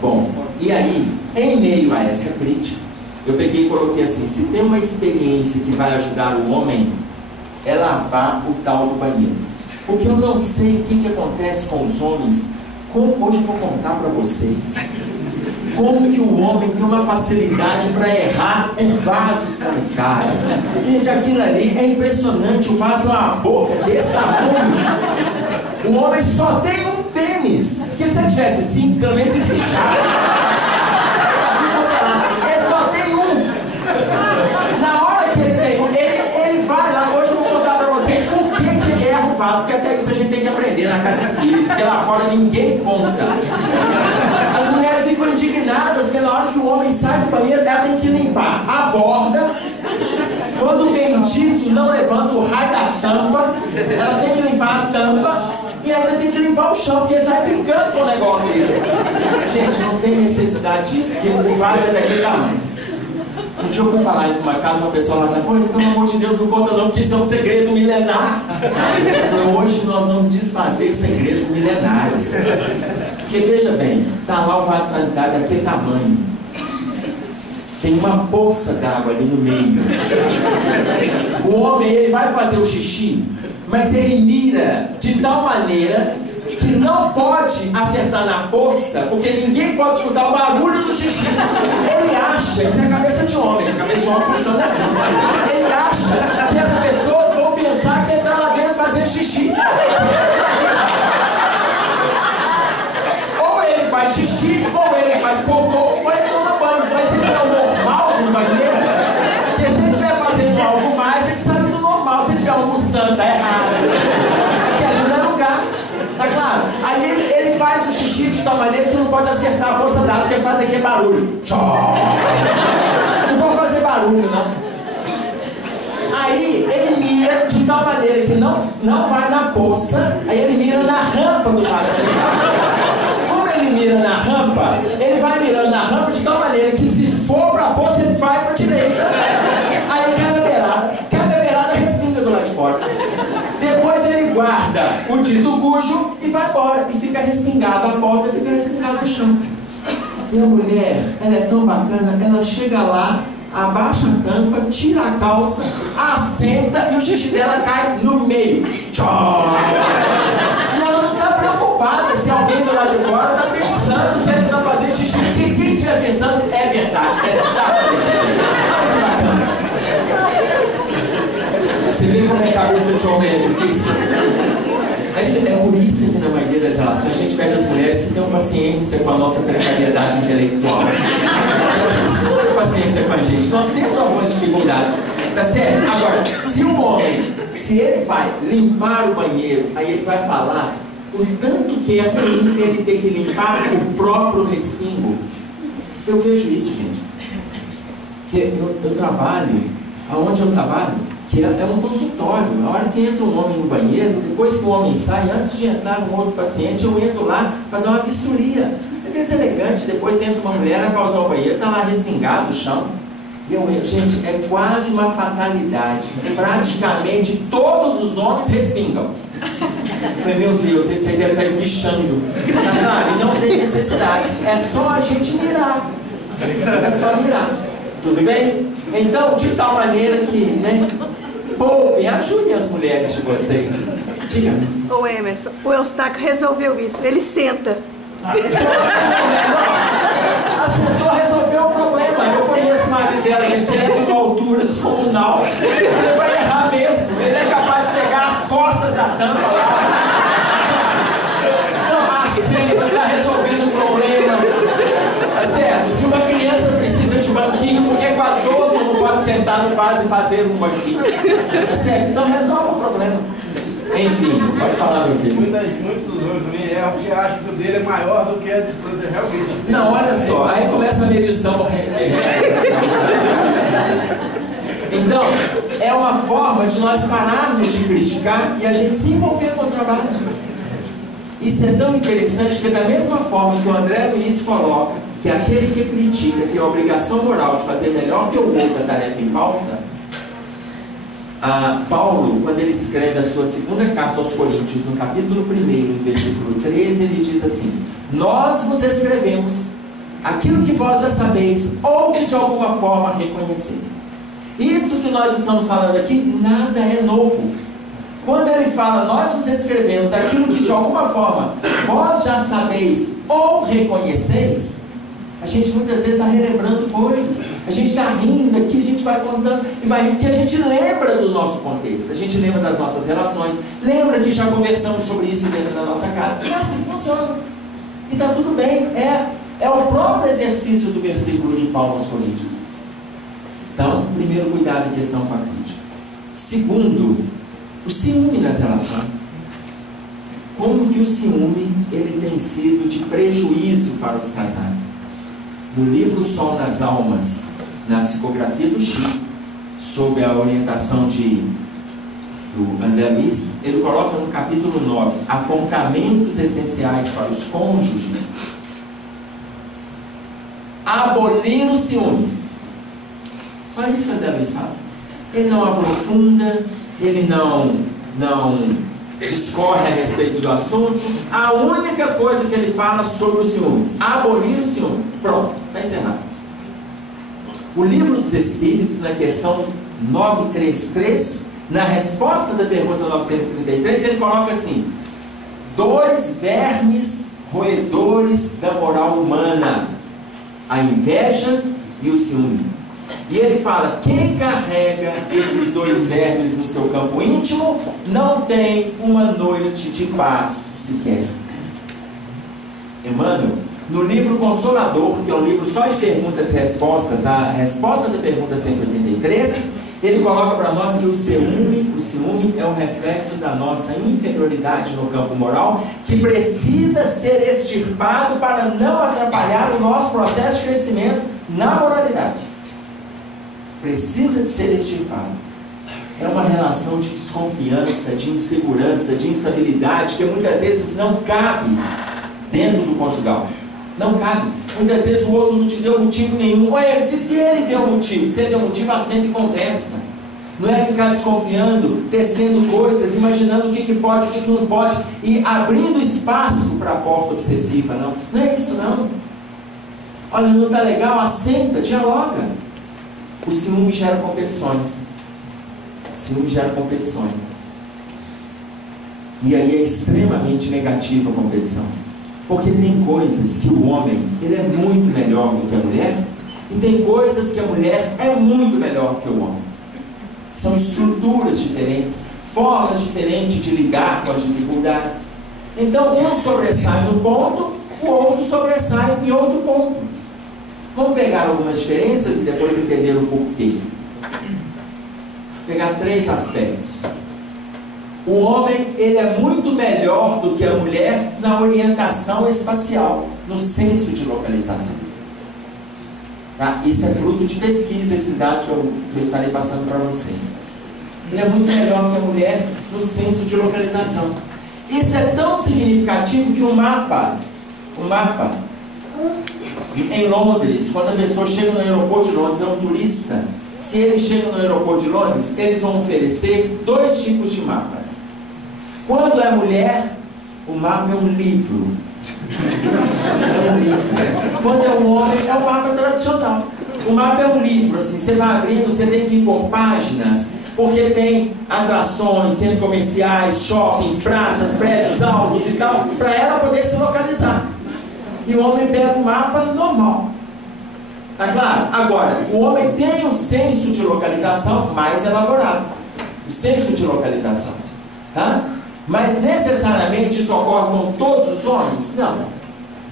Bom, e aí, em meio a essa crítica, eu peguei e coloquei assim: se tem uma experiência que vai ajudar o homem, é lavar o tal do banheiro. Porque eu não sei o que acontece com os homens. Hoje eu vou contar para vocês como que o homem tem uma facilidade para errar um vaso sanitário. Gente, aquilo ali é impressionante. O vaso tem uma boca desse tamanho. O homem só tem um pênis. Porque se ele tivesse 5, pelo menos esfichado. Ele só tem um. Na hora que ele tem um, ele vai lá. Hoje eu vou contar para vocês por que ele erra o vaso. Porque até isso a gente tem que aprender na casa espírita. Porque lá fora ninguém conta. As mulheres ficam indignadas porque na hora que o homem sai do banheiro, ela tem que limpar a borda. Quando o bendito não levanta o raio da tampa, ela tem que limpar a tampa. E ainda tem que limpar o chão, porque sai brincando com o negócio dele. Gente, não tem necessidade disso, porque o vaso é daquele tamanho. Um dia eu fui falar isso numa casa, uma pessoa lá falou: isso, pelo amor de Deus, não conta não, porque isso é um segredo milenar. Eu falei: hoje nós vamos desfazer segredos milenários. Porque veja bem, está lá o vaso sanitário daquele tamanho. Tem uma poça d'água ali no meio. O homem, ele vai fazer o xixi, mas ele mira de tal maneira que não pode acertar na poça, porque ninguém pode escutar o barulho do xixi. Ele acha, isso é a cabeça de homem, a cabeça de homem funciona assim. Ele acha que as pessoas vão pensar que ele está lá dentro fazendo xixi. Ou ele faz xixi, ou ele faz cocô, ou ele toma banho. Mas isso é o normal do banheiro? Porque se ele estiver fazendo algo mais, ele precisa ir do normal. Se ele estiver almoçando, tá errado. Aquele não é lugar. Tá claro? Aí ele faz o xixi de tal maneira que não pode acertar a bolsa d'água, porque ele faz aquele barulho. Não pode fazer barulho, não. Aí ele mira de tal maneira que não vai na poça, aí ele mira na rampa do vaso sanitário. Como ele mira na rampa, ele vai mirando na rampa de tal maneira que se for pra poça, ele vai pra direita. Aí cada beirada respinga do lado de fora. Depois ele guarda o dito cujo e vai embora. E fica respingado a porta, fica respingado no chão. E a mulher, ela é tão bacana, ela chega lá, abaixa a tampa, tira a calça, assenta e o xixi dela cai no meio. Tchau! E ela não está preocupada se alguém do lado de fora estiver pensando, é verdade, é exatamente. Olha que bacana. Você vê como a cabeça de homem é difícil? É por isso que na maioria das relações a gente pede às mulheres que tenham paciência com a nossa precariedade intelectual. Elas precisam ter paciência com a gente. Nós temos algumas dificuldades. Tá certo? Agora, se o homem, se ele vai limpar o banheiro, aí ele vai falar o tanto que é ruim ele ter que limpar o próprio respingo. Eu vejo isso, gente. Que eu trabalho, aonde eu trabalho, que é um consultório. A hora que entra um homem no banheiro, depois que o homem sai, antes de entrar um outro paciente, eu entro lá para dar uma vistoria. É deselegante, depois entra uma mulher, ela vai usar o banheiro, está lá respingado no chão. E eu entro, gente, é quase uma fatalidade. Praticamente todos os homens respingam. Eu falei, meu Deus, esse aí deve estar esguichando. Claro, e não tem necessidade. É só a gente mirar. É só mirar. Tudo bem? Então, de tal maneira que, né? Poupem, ajudem as mulheres de vocês. Diga-me. Ô Emerson, o Eustáquio resolveu isso. Ele senta. Assentou, resolveu o problema. Eu conheço o marido dela, gente. Ele é de uma altura descomunal. Ele vai errar mesmo. Ele é capaz de pegar as costas da tampa lá. Então, assenta, está resolvendo o problema. Tá certo? Se uma criança precisa de um banquinho, por que com adulto não pode sentar no vaso e fazer um banquinho? Tá certo? Então resolve o problema. Enfim, pode falar, meu filho. Muitos homens também erram porque acham que o dele é maior do que a distância realmente. Não, olha só, aí começa a medição Então, é uma forma de nós pararmos de criticar e a gente se envolver com o trabalho. Isso é tão interessante que da mesma forma que o André Luiz coloca que aquele que critica tem a obrigação moral de fazer melhor que o outro a tarefa em pauta, Paulo, quando ele escreve a sua segunda carta aos Coríntios, no capítulo 1, versículo 13, ele diz assim: nós vos escrevemos aquilo que vós já sabeis, ou que de alguma forma reconheceis. Isso que nós estamos falando aqui, nada é novo. Quando ele fala, nós vos escrevemos aquilo que de alguma forma vós já sabeis ou reconheceis, a gente muitas vezes está relembrando coisas, a gente está rindo aqui, a gente vai contando e vai rindo, porque a gente lembra do nosso contexto, a gente lembra das nossas relações, lembra que já conversamos sobre isso dentro da nossa casa. É assim que funciona. E está tudo bem, é o próprio exercício do versículo de Paulo aos Coríntios. Então, primeiro, cuidado em questão com a crítica. Segundo, o ciúme nas relações. Como que o ciúme ele tem sido de prejuízo para os casais? No livro Sol nas Almas, na psicografia do Chico, sob a orientação do André Luiz, ele coloca no capítulo 9 apontamentos essenciais para os cônjuges. Abolir o ciúme. Só isso que o André Luiz fala. Ele não aprofunda, ele não discorre a respeito do assunto. A única coisa que ele fala sobre o ciúme: abolir o ciúme. Pronto, está encerrado. O livro dos Espíritos, na questão 933, na resposta da pergunta 933, ele coloca assim: 2 vermes roedores da moral humana, a inveja e o ciúme. E ele fala, quem carrega esses 2 vermes no seu campo íntimo, não tem uma noite de paz sequer. Emmanuel, no livro Consolador, que é um livro só de perguntas e respostas, a resposta da pergunta 183, ele coloca para nós que o ciúme é um reflexo da nossa inferioridade no campo moral, que precisa ser extirpado para não atrapalhar o nosso processo de crescimento na moralidade. Precisa de ser extirpado. É uma relação de desconfiança, de insegurança, de instabilidade, que muitas vezes não cabe dentro do conjugal. Não cabe. Muitas vezes o outro não te deu motivo nenhum. Olha, se ele deu motivo, assenta e conversa. Não é ficar desconfiando, tecendo coisas, imaginando o que pode, o que não pode, e abrindo espaço para a porta obsessiva, não. Não é isso, não. Olha, não está legal, assenta, dialoga. O ciúme gera competições. O ciúme gera competições. E aí é extremamente negativa a competição. Porque tem coisas que o homem, ele é muito melhor do que a mulher, e tem coisas que a mulher é muito melhor que o homem. São estruturas diferentes, formas diferentes de lidar com as dificuldades. Então, um sobressai no ponto, o outro sobressai em outro ponto. Vamos pegar algumas diferenças e depois entender o porquê. Vou pegar 3 aspectos. O homem, ele é muito melhor do que a mulher na orientação espacial, no senso de localização. Tá? Isso é fruto de pesquisa, esses dados que eu estarei passando para vocês. Ele é muito melhor que a mulher no senso de localização. Isso é tão significativo que o mapa em Londres, quando a pessoa chega no aeroporto de Londres, é um turista, se ele chega no aeroporto de Londres, eles vão oferecer 2 tipos de mapas. Quando é mulher, o mapa é um livro. É um livro. Quando é um homem, é um mapa tradicional. O mapa é um livro, assim, você vai abrindo, você tem que ir por páginas, porque tem atrações, centros comerciais, shoppings, praças, prédios altos e tal, para ela poder se localizar. E o homem pega o mapa normal. Tá claro? Agora, o homem tem um senso de localização mais elaborado. O senso de localização. Tá? Mas necessariamente isso ocorre com todos os homens? Não.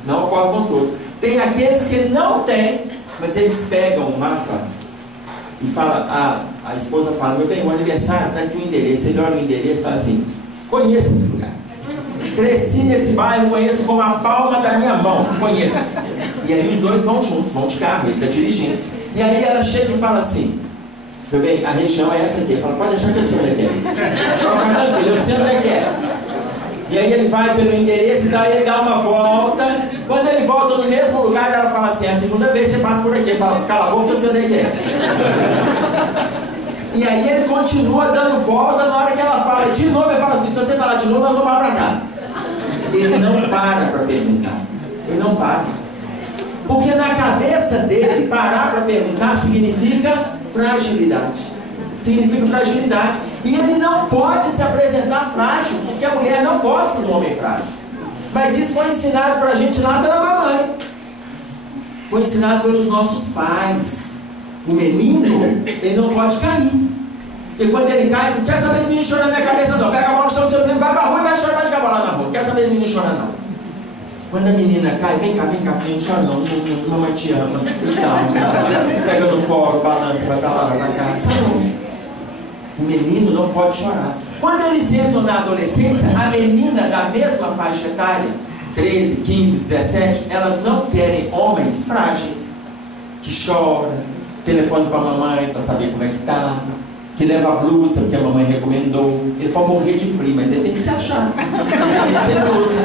Não ocorre com todos. Tem aqueles que não têm, mas eles pegam o mapa e falam, a esposa fala, meu bem, o aniversário está aqui o endereço. Ele olha o endereço e fala assim, conheço esse lugar. Cresci nesse bairro, conheço como a palma da minha mão, conheço. E aí os dois vão juntos, vão de carro, ele está dirigindo. E aí ela chega e fala assim, meu bem, a região é essa aqui. Ele fala, pode deixar que eu sei onde é que é. Fala, filho, eu sei onde é que é. E aí ele vai pelo endereço e daí ele dá uma volta. Quando ele volta no mesmo lugar, ela fala assim, a segunda vez você passa por aqui. Ele fala, cala a boca, eu sei onde é que é. E aí ele continua dando volta. Na hora que ela fala de novo, ele fala assim, se você falar de novo, nós vamos para casa. Ele não para perguntar. Ele não para. Porque na cabeça dele, parar para perguntar significa fragilidade. Significa fragilidade. E ele não pode se apresentar frágil, porque a mulher não gosta do homem frágil. Mas isso foi ensinado para a gente lá pela mamãe. Foi ensinado pelos nossos pais. O menino, ele não pode cair. Porque quando ele cai, não quer saber de menino chorar na minha cabeça não. Pega a bola no chão do seu primo, vai pra rua e vai chorar, vai jogar bola na rua. Não quer saber de menino chorar não. Quando a menina cai, vem cá, filho, não chora não, mamãe te ama, e tal. Pega no colo, balança, vai pra lá, vai pra cá. Sabe não? O menino não pode chorar. Quando eles entram na adolescência, a menina da mesma faixa etária, 13, 15, 17, elas não querem homens frágeis, que choram, telefone pra mamãe pra saber como é que tá, que leva a blusa porque a mamãe recomendou. Ele pode morrer de frio, mas ele tem que se achar. Ele tem que ser blusa.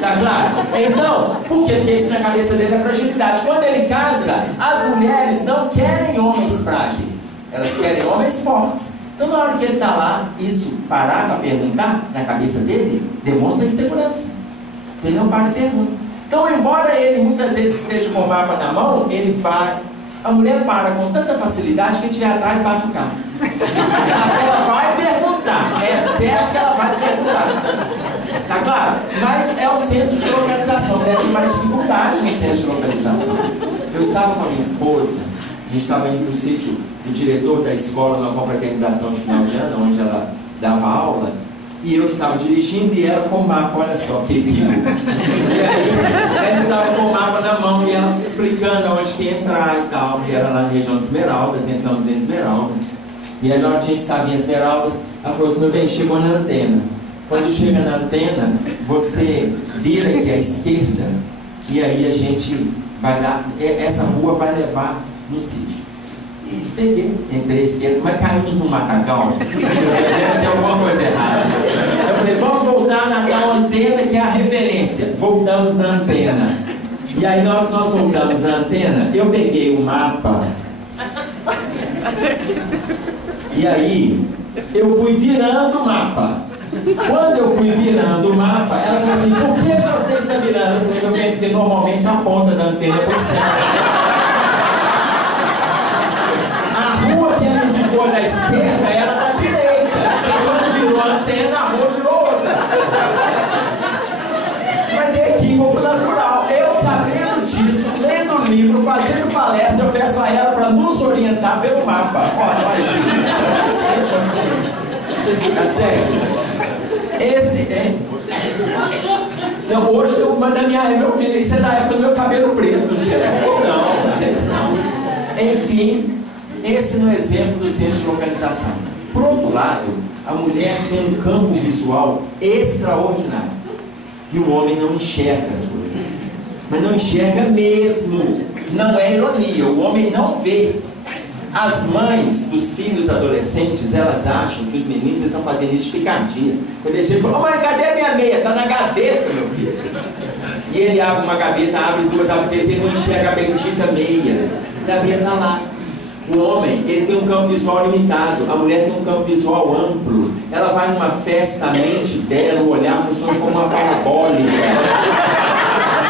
Tá claro? Então, por quê? Porque isso na cabeça dele é fragilidade. Quando ele casa, as mulheres não querem homens frágeis. Elas querem homens fortes. Então, na hora que ele está lá, isso parar para perguntar, na cabeça dele, demonstra insegurança. Ele não para e pergunta. Então, embora ele muitas vezes esteja com o mapa na mão, ele vai. A mulher para com tanta facilidade que ele estiver atrás bate o carro. Ela vai perguntar. É certo que ela vai perguntar. Tá claro? Mas é o senso de localização. A mulher tem mais dificuldade no senso de localização. Eu estava com a minha esposa, a gente estava indo para o sítio do diretor da escola, numa confraternização de final de ano, onde ela dava aula, e eu estava dirigindo e ela com o mapa, olha só, que equívoco. E aí, ela estava com o mapa na mão e ela explicando aonde que ia entrar e tal, e era lá na região de Esmeraldas, entramos em Esmeraldas. E aí, na hora que a gente estava em Esmeraldas, ela falou assim, meu bem, chegou na antena. Quando chega na antena, você vira aqui à esquerda, e aí a gente vai dar, essa rua vai levar no sítio. Peguei, entrei à esquerda, mas caímos no matagal. Deve ter alguma coisa errada. Eu falei, vamos voltar na tal antena que é a referência. Voltamos na antena. E aí, na hora que nós voltamos na antena, eu peguei o mapa. E aí, eu fui virando o mapa. Quando eu fui virando o mapa, ela falou assim, por que você está virando? Eu falei, meu bem, porque normalmente a ponta da antena é para o centro. A rua que ele indicou da esquerda era da direita. E quando virou a antena, a rua virou outra. Mas é equívoco livro, fazendo palestra, eu peço a ela para nos orientar pelo mapa. Olha aqui, tá sério? Esse é. Então, hoje eu mando a meu filho, isso é da época do meu cabelo preto, não tinha como não, esse não. Enfim, esse não é exemplo do centro de localização. Por outro lado, a mulher tem um campo visual extraordinário. E o homem não enxerga as coisas. Mas não enxerga mesmo. Não é ironia, o homem não vê. As mães dos filhos adolescentes, elas acham que os meninos estão fazendo isso de picardia. Quando ele chega e fala, mãe, cadê a minha meia? Está na gaveta, meu filho. E ele abre uma gaveta, abre duas, abre três, ele não enxerga a bendita meia. E a meia está lá. O homem, ele tem um campo visual limitado. A mulher tem um campo visual amplo. Ela vai numa festa, a mente dela, o olhar funciona como uma parabólica.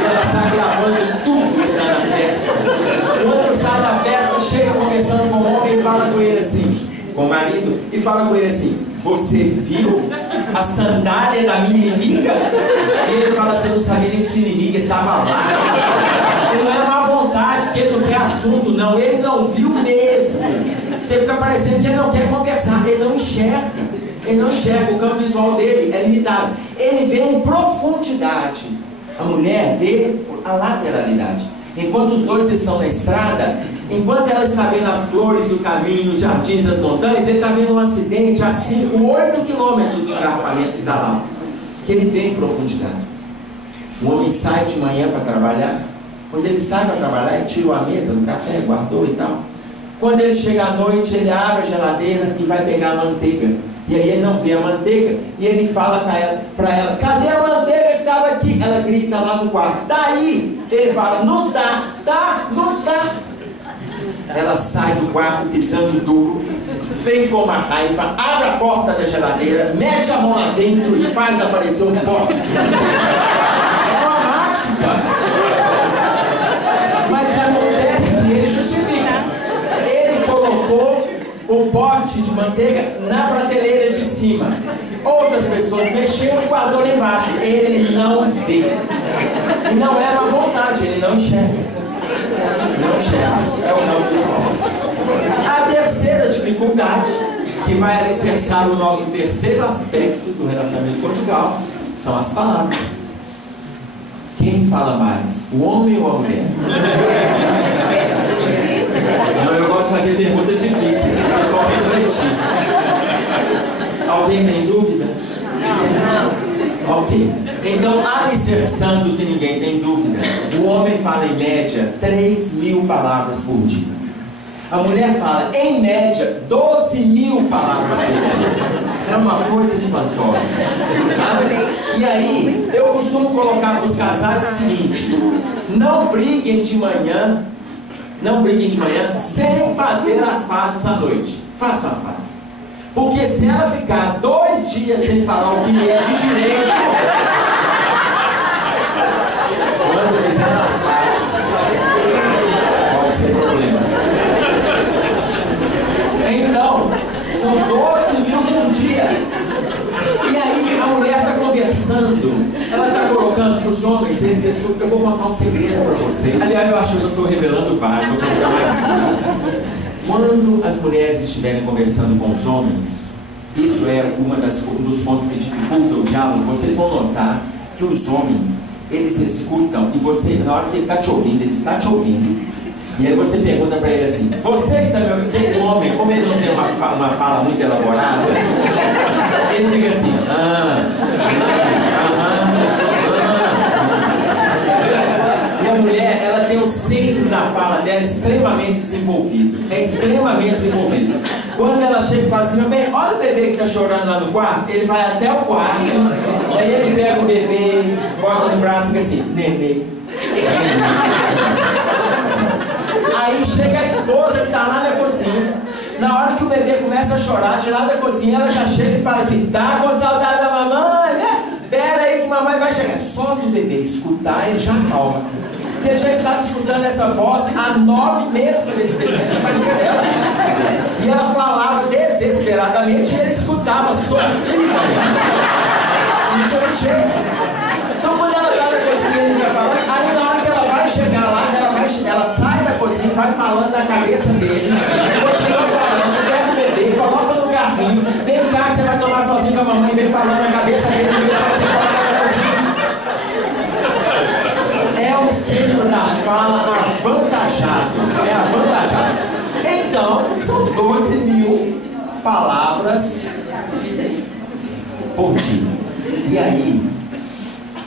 E ela sai gravando tudo que está na festa. Quando sai da festa, chega conversando com o homem e fala com ele assim, com o marido, e fala com ele assim, você viu a sandália da minha inimiga? E ele fala assim, não sabia nem que sua inimiga estava lá. E não é má vontade, porque ele não quer assunto, não. Ele não viu mesmo. Porque fica parecendo que ele não quer conversar. Ele não enxerga. Ele não enxerga. O campo visual dele é limitado. Ele vê em profundidade. A mulher vê a lateralidade. Enquanto os dois estão na estrada, enquanto ela está vendo as flores do caminho, os jardins, as montanhas, ele está vendo um acidente a 5, 8 quilômetros do engarrafamento que está lá. Que ele vê em profundidade. O homem sai de manhã para trabalhar. Quando ele sai para trabalhar, ele tirou a mesa do café, guardou e tal. Quando ele chega à noite, ele abre a geladeira e vai pegar a manteiga. E aí ele não vê a manteiga. E ele fala para ela, cadê a manteiga que estava aqui? Ela grita lá no quarto, tá aí. Ele fala, não tá, não tá. Ela sai do quarto pisando duro, vem com uma raiva, abre a porta da geladeira, mete a mão lá dentro e faz aparecer um pote de manteiga. É uma mágica. Mas acontece que ele justifica. Ele colocou o pote de manteiga na prateleira de cima. Outras pessoas mexeram e guardou lá embaixo. Ele não vê. E não é má vontade, ele não enxerga. Não enxerga. É o não visual. A terceira dificuldade, que vai alicerçar o nosso terceiro aspecto do relacionamento conjugal, são as palavras. Quem fala mais? O homem ou a mulher? Não, eu gosto de fazer perguntas difíceis, para o pessoal refletir. Alguém tem dúvida? Não. Ok. Então, alicerçando que ninguém tem dúvida, o homem fala em média 3.000 palavras por dia. A mulher fala, em média, 12.000 palavras por dia. É uma coisa espantosa. Tá? E aí, eu costumo colocar para os casais o seguinte, não briguem de manhã sem fazer as pazes à noite. Façam as pazes. Porque se ela ficar 2 dias sem falar o que lhe é de direito, quando fizer as pazes, pode ser problema. Então, são 12.000 por dia. E aí a mulher está conversando, ela está colocando para os homens, eles escutam, eu vou contar um segredo para você. Aliás, eu acho que eu já estou revelando vários, vou contar mais. Quando as mulheres estiverem conversando com os homens, isso é um dos pontos que dificultam o diálogo, vocês vão notar que os homens, eles escutam, e você, na hora que ele está te ouvindo, ele está te ouvindo, e aí você pergunta para ele assim, você está me ouvindo? O homem, como ele não tem uma fala muito elaborada, ele fica assim, E a mulher, ela tem o centro da fala dela extremamente desenvolvido. É extremamente desenvolvido. Quando ela chega e fala assim, meu bem, olha o bebê que está chorando lá no quarto, ele vai até o quarto, aí ele pega o bebê, bota no braço e fica assim, nenê. Aí chega a esposa que está lá na cozinha. Na hora que o bebê começa a chorar, de lá da cozinha, ela já chega e fala assim, tá com saudade da mamãe, né? Pera aí que mamãe vai chegar. Só do bebê escutar, ele já calma. Porque ele já estava escutando essa voz há 9 meses quando ele esteve na barriga dela. E ela falava desesperadamente e ele escutava sofridamente. Não tinha jeito. Então quando ela está na cozinha, ele está falando, aí na hora que ela vai chegar lá, ela vai ela sai da cozinha, vai falando na cabeça dele, continua falando, pega o bebê, coloca no carrinho, vem cá que você vai tomar sozinho com a mamãe, vem falando na cabeça dele, vem falando assim, coloca na cozinha. É o centro da fala avantajado. É avantajado. Então, são 12.000 palavras por dia. E aí,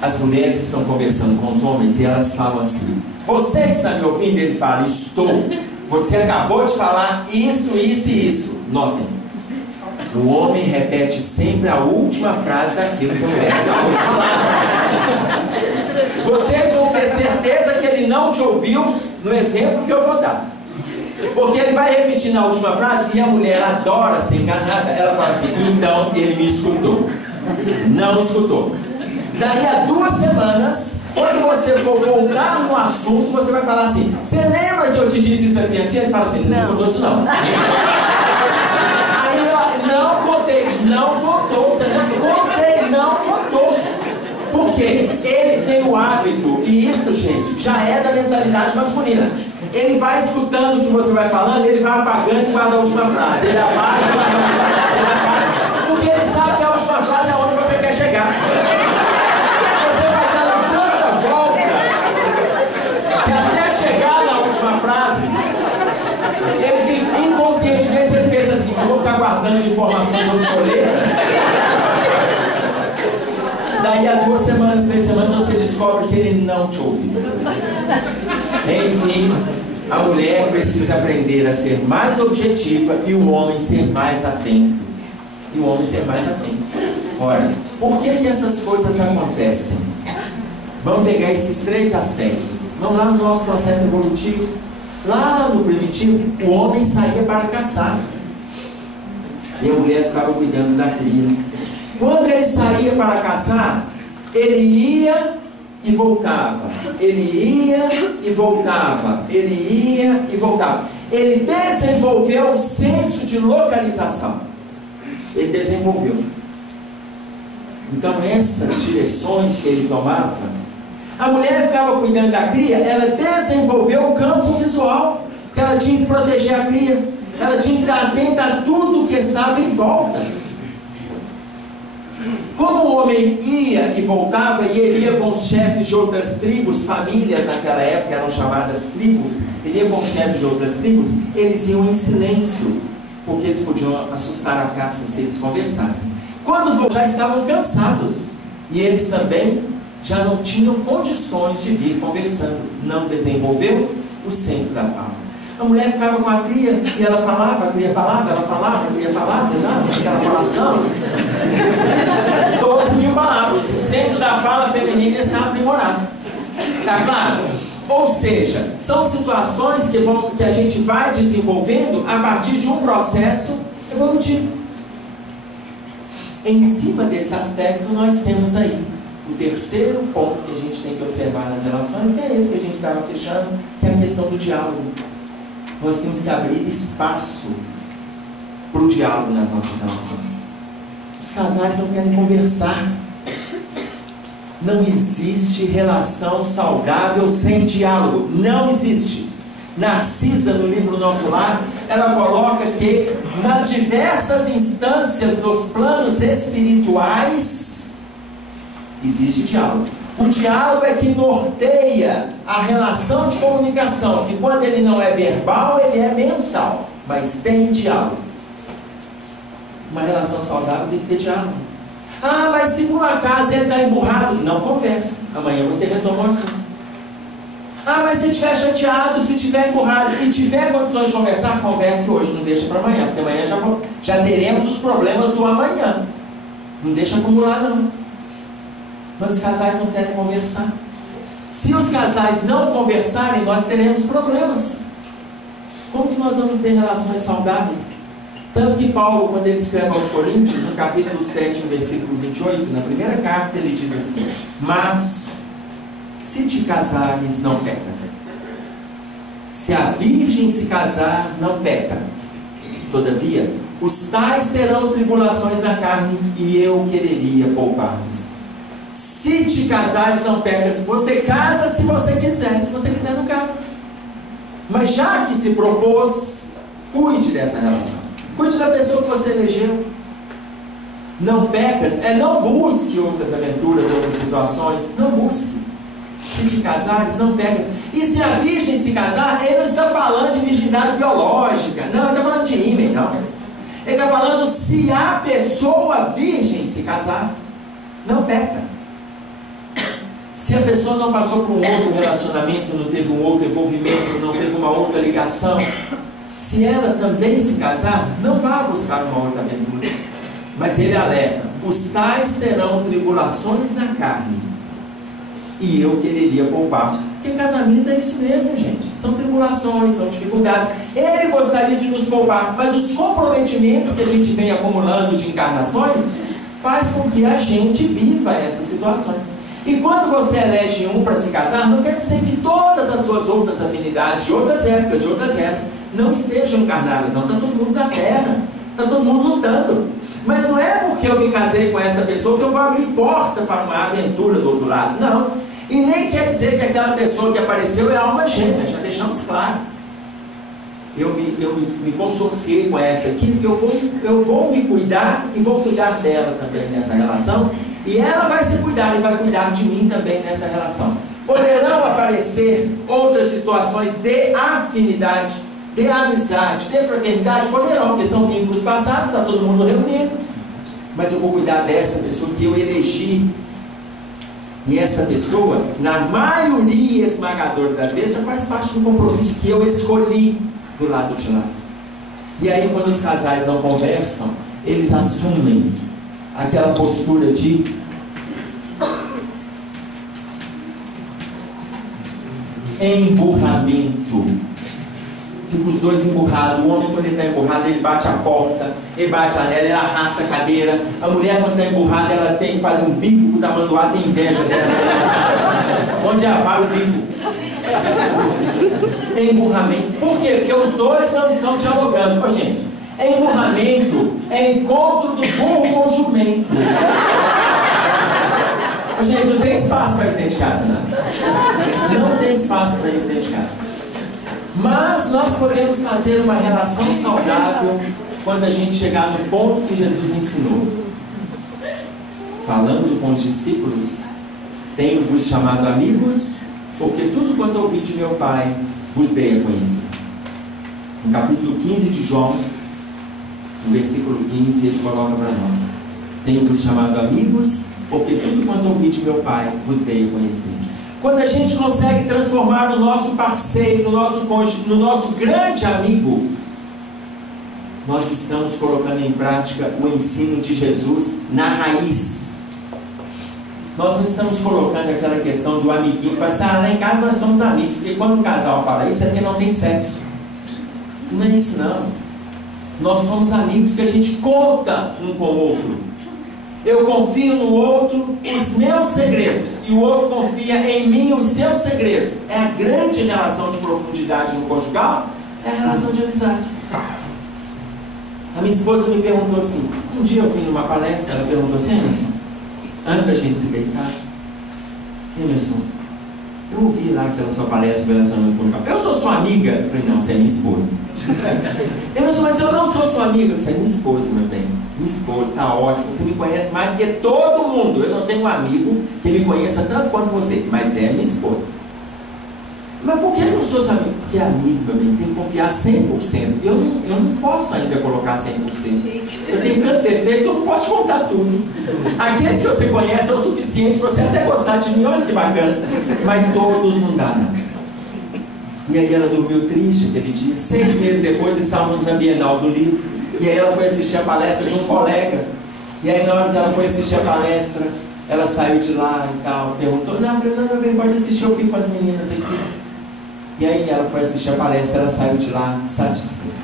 as mulheres estão conversando com os homens e elas falam assim: você está me ouvindo? Ele fala: estou. Você acabou de falar isso, isso e isso. Notem, o homem repete sempre a última frase daquilo que a mulher acabou de falar. Vocês vão ter certeza que ele não te ouviu no exemplo que eu vou dar. Porque ele vai repetir na última frase e a mulher adora ser enganada. Ela fala assim: então ele me escutou. Não escutou. Daí a 2 semanas, quando você for voltar no assunto, você vai falar assim: você lembra que eu te disse isso assim, assim? Ele fala assim: você não contou isso não. Aí eu não contei, não contou, você não contei, não contou. Porque ele tem o hábito, e isso, gente, já é da mentalidade masculina. Ele vai escutando o que você vai falando, ele vai apagando e guarda a última frase. Ele apaga e guarda a última frase, ele apaga, porque ele sabe que a última frase é onde você quer chegar. Você vai dando tanta volta que até chegar na última frase, ele fica, inconscientemente ele pensa assim: eu vou ficar guardando informações obsoletas. Daí a 2 semanas, 3 semanas, você descobre que ele não te ouviu. Enfim, a mulher precisa aprender a ser mais objetiva e o homem ser mais atento. E o homem ser mais atento. Ora, por que essas coisas acontecem? Vamos pegar esses 3 aspectos. Vamos lá no nosso processo evolutivo. Lá no primitivo, o homem saía para caçar. E a mulher ficava cuidando da cria. Quando ele saía para caçar, ele ia e voltava. Ele ia e voltava. Ele ia e voltava. Ele desenvolveu um senso de localização. Ele desenvolveu. Então essas direções que ele tomava, a mulher ficava cuidando da cria, ela desenvolveu o campo visual, porque ela tinha que proteger a cria, ela tinha que estar atenta a tudo que estava em volta. Como o homem ia e voltava, e ele ia com os chefes de outras tribos, famílias naquela época eram chamadas tribos, ele ia com os chefes de outras tribos, eles iam em silêncio, porque eles podiam assustar a caça se eles conversassem. Quando já estavam cansados, e eles também já não tinham condições de vir conversando, não desenvolveu o centro da fala. A mulher ficava com a cria e ela falava, a cria falava, ela falava, a cria falava, aquela falação. 12.000 palavras. O centro da fala feminina está aprimorado. Está claro? Ou seja, são situações que a gente vai desenvolvendo a partir de um processo evolutivo. Em cima desse aspecto, nós temos aí o terceiro ponto que a gente tem que observar nas relações, que é esse que a gente estava fechando, que é a questão do diálogo. Nós temos que abrir espaço para o diálogo nas nossas relações. Os casais não querem conversar. Não existe relação saudável sem diálogo. Não existe. Narcisa, no livro Nosso Lar, ela coloca que nas diversas instâncias dos planos espirituais existe diálogo. O diálogo é que norteia a relação de comunicação, que quando ele não é verbal, ele é mental, mas tem diálogo. Uma relação saudável tem que ter diálogo. Ah, mas se por acaso ele está emburrado, não converse. Amanhã você retoma o assunto. Ah, mas se estiver chateado, se estiver emburrado e tiver condições de conversar, converse hoje, não deixa para amanhã, porque amanhã já teremos os problemas do amanhã. Não deixa acumular não. Mas os casais não querem conversar. Se os casais não conversarem, nós teremos problemas. Como que nós vamos ter relações saudáveis? Tanto que Paulo, quando ele escreve aos Coríntios, no capítulo 7, no versículo 28, na primeira carta, ele diz assim: mas se te casares, não pecas. Se a virgem se casar, não peca. Todavia, os tais terão tribulações na carne, e eu quereria poupar-nos. Se te casares, não pecas. Você casa se você quiser. Se você quiser, não casa. Mas já que se propôs, cuide dessa relação. Cuide da pessoa que você elegeu. Não pecas, não busque outras aventuras, outras situações. Não busque. Se te casares, não pecas. E se a virgem se casar, ele não está falando de virgindade biológica. Não, ele está falando de ímen, não. Ele está falando se a pessoa virgem se casar, não peca. Se a pessoa não passou por um outro relacionamento, não teve um outro envolvimento, não teve uma outra ligação, se ela também se casar, não vá buscar uma outra aventura. Mas ele alerta: os tais terão tribulações na carne, e eu quereria poupar. Porque casamento é isso mesmo, gente. São tribulações, são dificuldades. Ele gostaria de nos poupar, mas os comprometimentos que a gente vem acumulando de encarnações faz com que a gente viva essas situações. E quando você elege um para se casar, não quer dizer que todas as suas outras afinidades de outras épocas, de outras eras, não estejam encarnadas, não. Está todo mundo na terra, está todo mundo lutando. Mas não é porque eu me casei com essa pessoa que eu vou abrir porta para uma aventura do outro lado, não. E nem quer dizer que aquela pessoa que apareceu é alma gêmea, já deixamos claro. Eu me consorciei com essa aqui, porque eu vou me cuidar e vou cuidar dela também nessa relação. E ela vai se cuidar e vai cuidar de mim também nessa relação. Poderão aparecer outras situações de afinidade, de amizade, de fraternidade, poderão, porque são vínculos passados, está todo mundo reunido. Mas eu vou cuidar dessa pessoa que eu elegi. E essa pessoa, na maioria esmagadora das vezes, já faz parte do compromisso que eu escolhi do lado de lá. E aí, quando os casais não conversam, eles assumem aquela postura de emburramento. Ficam os dois emburrados. O homem, quando ele está emburrado, ele bate a porta, ele bate a janela, ele arrasta a cadeira. A mulher, quando está emburrada, ela faz um bico, o tamanduá tem inveja dela. Onde vai o bico? Emburramento. Por quê? Porque os dois não estão dialogando. Ô, gente, emburramento é encontro do burro com o jumento. Ô, gente, não tem espaço para isso dentro de casa, não. Não tem espaço para isso dentro de casa. Mas nós podemos fazer uma relação saudável quando a gente chegar no ponto que Jesus ensinou. Falando com os discípulos: tenho-vos chamado amigos, porque tudo quanto ouvi de meu Pai vos dei a conhecer. No capítulo 15 de João, no versículo 15, ele coloca para nós: tenho-vos chamado amigos, porque tudo quanto ouvi de meu Pai vos dei a conhecer. Quando a gente consegue transformar o nosso parceiro, o nosso cônjuge, no nosso grande amigo, nós estamos colocando em prática o ensino de Jesus na raiz. Nós não estamos colocando aquela questão do amiguinho que fala assim: lá em casa nós somos amigos, porque quando o casal fala isso é porque não tem sexo. Não é isso, não. Nós somos amigos porque a gente conta um com o outro. Eu confio no outro os meus segredos, e o outro confia em mim os seus segredos. É a grande relação de profundidade no conjugal, é a relação de amizade. A minha esposa me perguntou assim, um dia eu vim numa palestra, ela perguntou assim: Emerson, antes da gente se deitar, Emerson, eu ouvi lá aquela sua palestra sobre relacionamento conjugal, eu sou sua amiga? Eu falei: não, você é minha esposa. Emerson, mas eu não sou sua amiga. Você é minha esposa, meu bem. Minha esposa, está ótimo. Você me conhece mais do que todo mundo. Eu não tenho um amigo que me conheça tanto quanto você, mas é minha esposa. Mas por que eu não sou sua amiga? Porque é amigo, meu bem, tem que confiar 100%. Eu não posso ainda colocar 100%. Eu tenho tanto defeito que eu não posso contar tudo. Aqueles que você conhece é o suficiente para você até gostar de mim. Olha que bacana. Mas todos não dá, não. E aí ela dormiu triste aquele dia. 6 meses depois estávamos na Bienal do Livro. E aí ela foi assistir a palestra de um colega. E aí na hora que ela foi assistir a palestra, ela saiu de lá e tal, perguntou: não, eu falei: não, meu bem, pode assistir, eu fico com as meninas aqui. E aí ela foi assistir a palestra, ela saiu de lá satisfeita.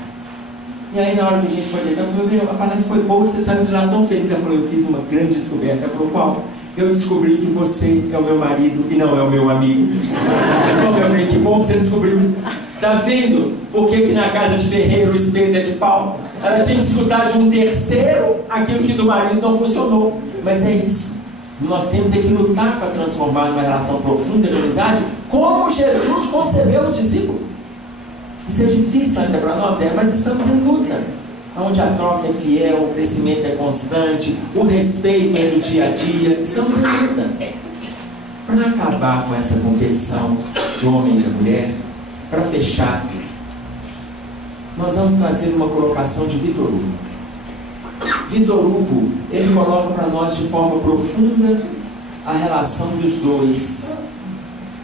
E aí na hora que a gente foi deitar, eu falei: meu bem, a palestra foi boa, você saiu de lá tão feliz. Ela falou: eu fiz uma grande descoberta. Ela falou: qual? Eu descobri que você é o meu marido e não é o meu amigo. Então, meu bem, que bom que você descobriu. Tá vendo por que na casa de ferreiro o espelho é de pau? Ela tinha que escutar de um terceiro aquilo que do marido não funcionou. Mas é isso. Nós temos que lutar para transformar numa relação profunda de amizade, como Jesus concebeu os discípulos. Isso é difícil ainda para nós, mas estamos em luta. Onde a troca é fiel, o crescimento é constante, o respeito é do dia a dia. Estamos em luta. Para acabar com essa competição do homem e da mulher, para fechar, nós vamos trazer uma colocação de Vitor Hugo. Vitor Hugo, ele coloca para nós de forma profunda a relação dos dois.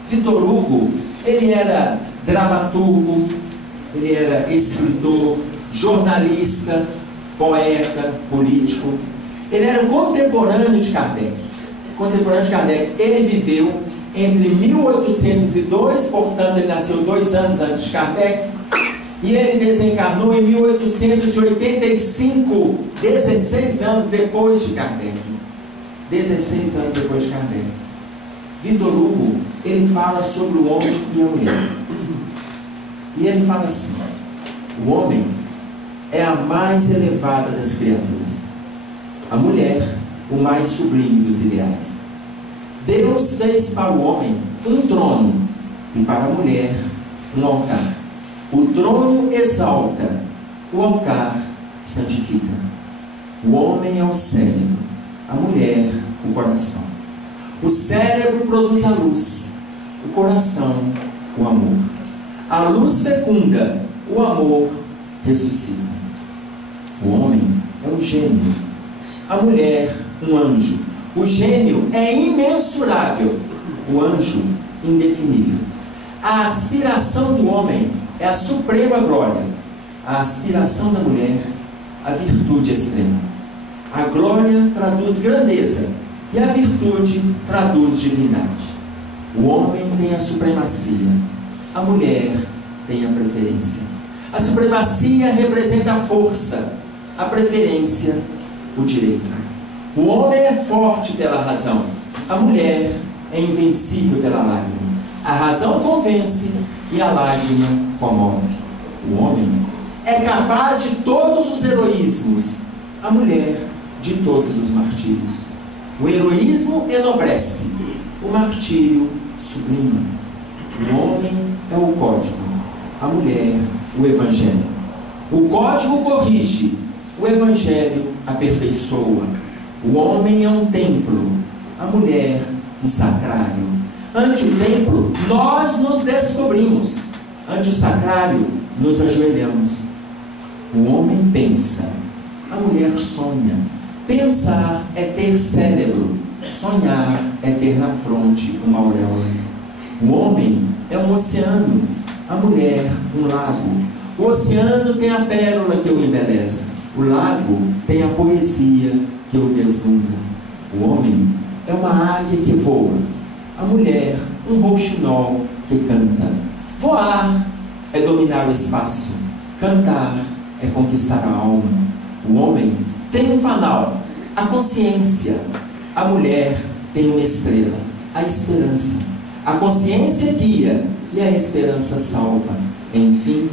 Vitor Hugo, ele era dramaturgo, ele era escritor, jornalista, poeta, político. Ele era contemporâneo de Kardec. Ele viveu entre 1802, portanto ele nasceu 2 anos antes de Kardec, e ele desencarnou em 1885, 16 anos depois de Kardec. 16 anos depois de Kardec. Vitor Hugo, ele fala sobre o homem e a mulher. E ele fala assim: o homem é a mais elevada das criaturas, a mulher, o mais sublime dos ideais. Deus fez para o homem um trono e para a mulher um altar. O trono exalta, o altar santifica. O homem é o cérebro, a mulher o coração. O cérebro produz a luz, o coração o amor. A luz fecunda, o amor ressuscita. O homem é um gênio, a mulher um anjo. O gênio é imensurável, o anjo indefinível. A aspiração do homem é a suprema glória, a aspiração da mulher, a virtude extrema. A glória traduz grandeza e a virtude traduz divindade. O homem tem a supremacia, a mulher tem a preferência. A supremacia representa a força, a preferência, o direito. O homem é forte pela razão, a mulher é invencível pela lágrima. A razão convence e a lágrima comove. O homem é capaz de todos os heroísmos, a mulher de todos os martírios. O heroísmo enobrece, o martírio sublima. O homem é o código, a mulher o evangelho. O código corrige, o evangelho aperfeiçoa. O homem é um templo, a mulher um sacrário. Ante o templo, nós nos descobrimos. Ante o sacrário, nos ajoelhamos. O homem pensa, a mulher sonha. Pensar é ter cérebro, sonhar é ter na fronte uma auréola. O homem é um oceano, a mulher um lago. O oceano tem a pérola que o embeleza, o lago tem a poesia que o deslumbra. O homem é uma águia que voa, a mulher um rouxinol que canta. Voar é dominar o espaço, cantar é conquistar a alma. O homem tem um fanal, a consciência. A mulher tem uma estrela, a esperança. A consciência guia e a esperança salva. Enfim,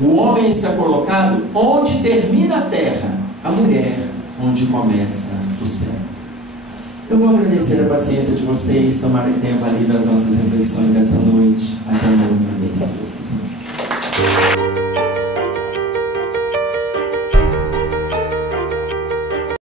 o homem está colocado onde termina a terra, a mulher onde começa o céu. Eu vou agradecer a paciência de vocês, tomara que tenha valido as nossas reflexões dessa noite. Até uma outra vez.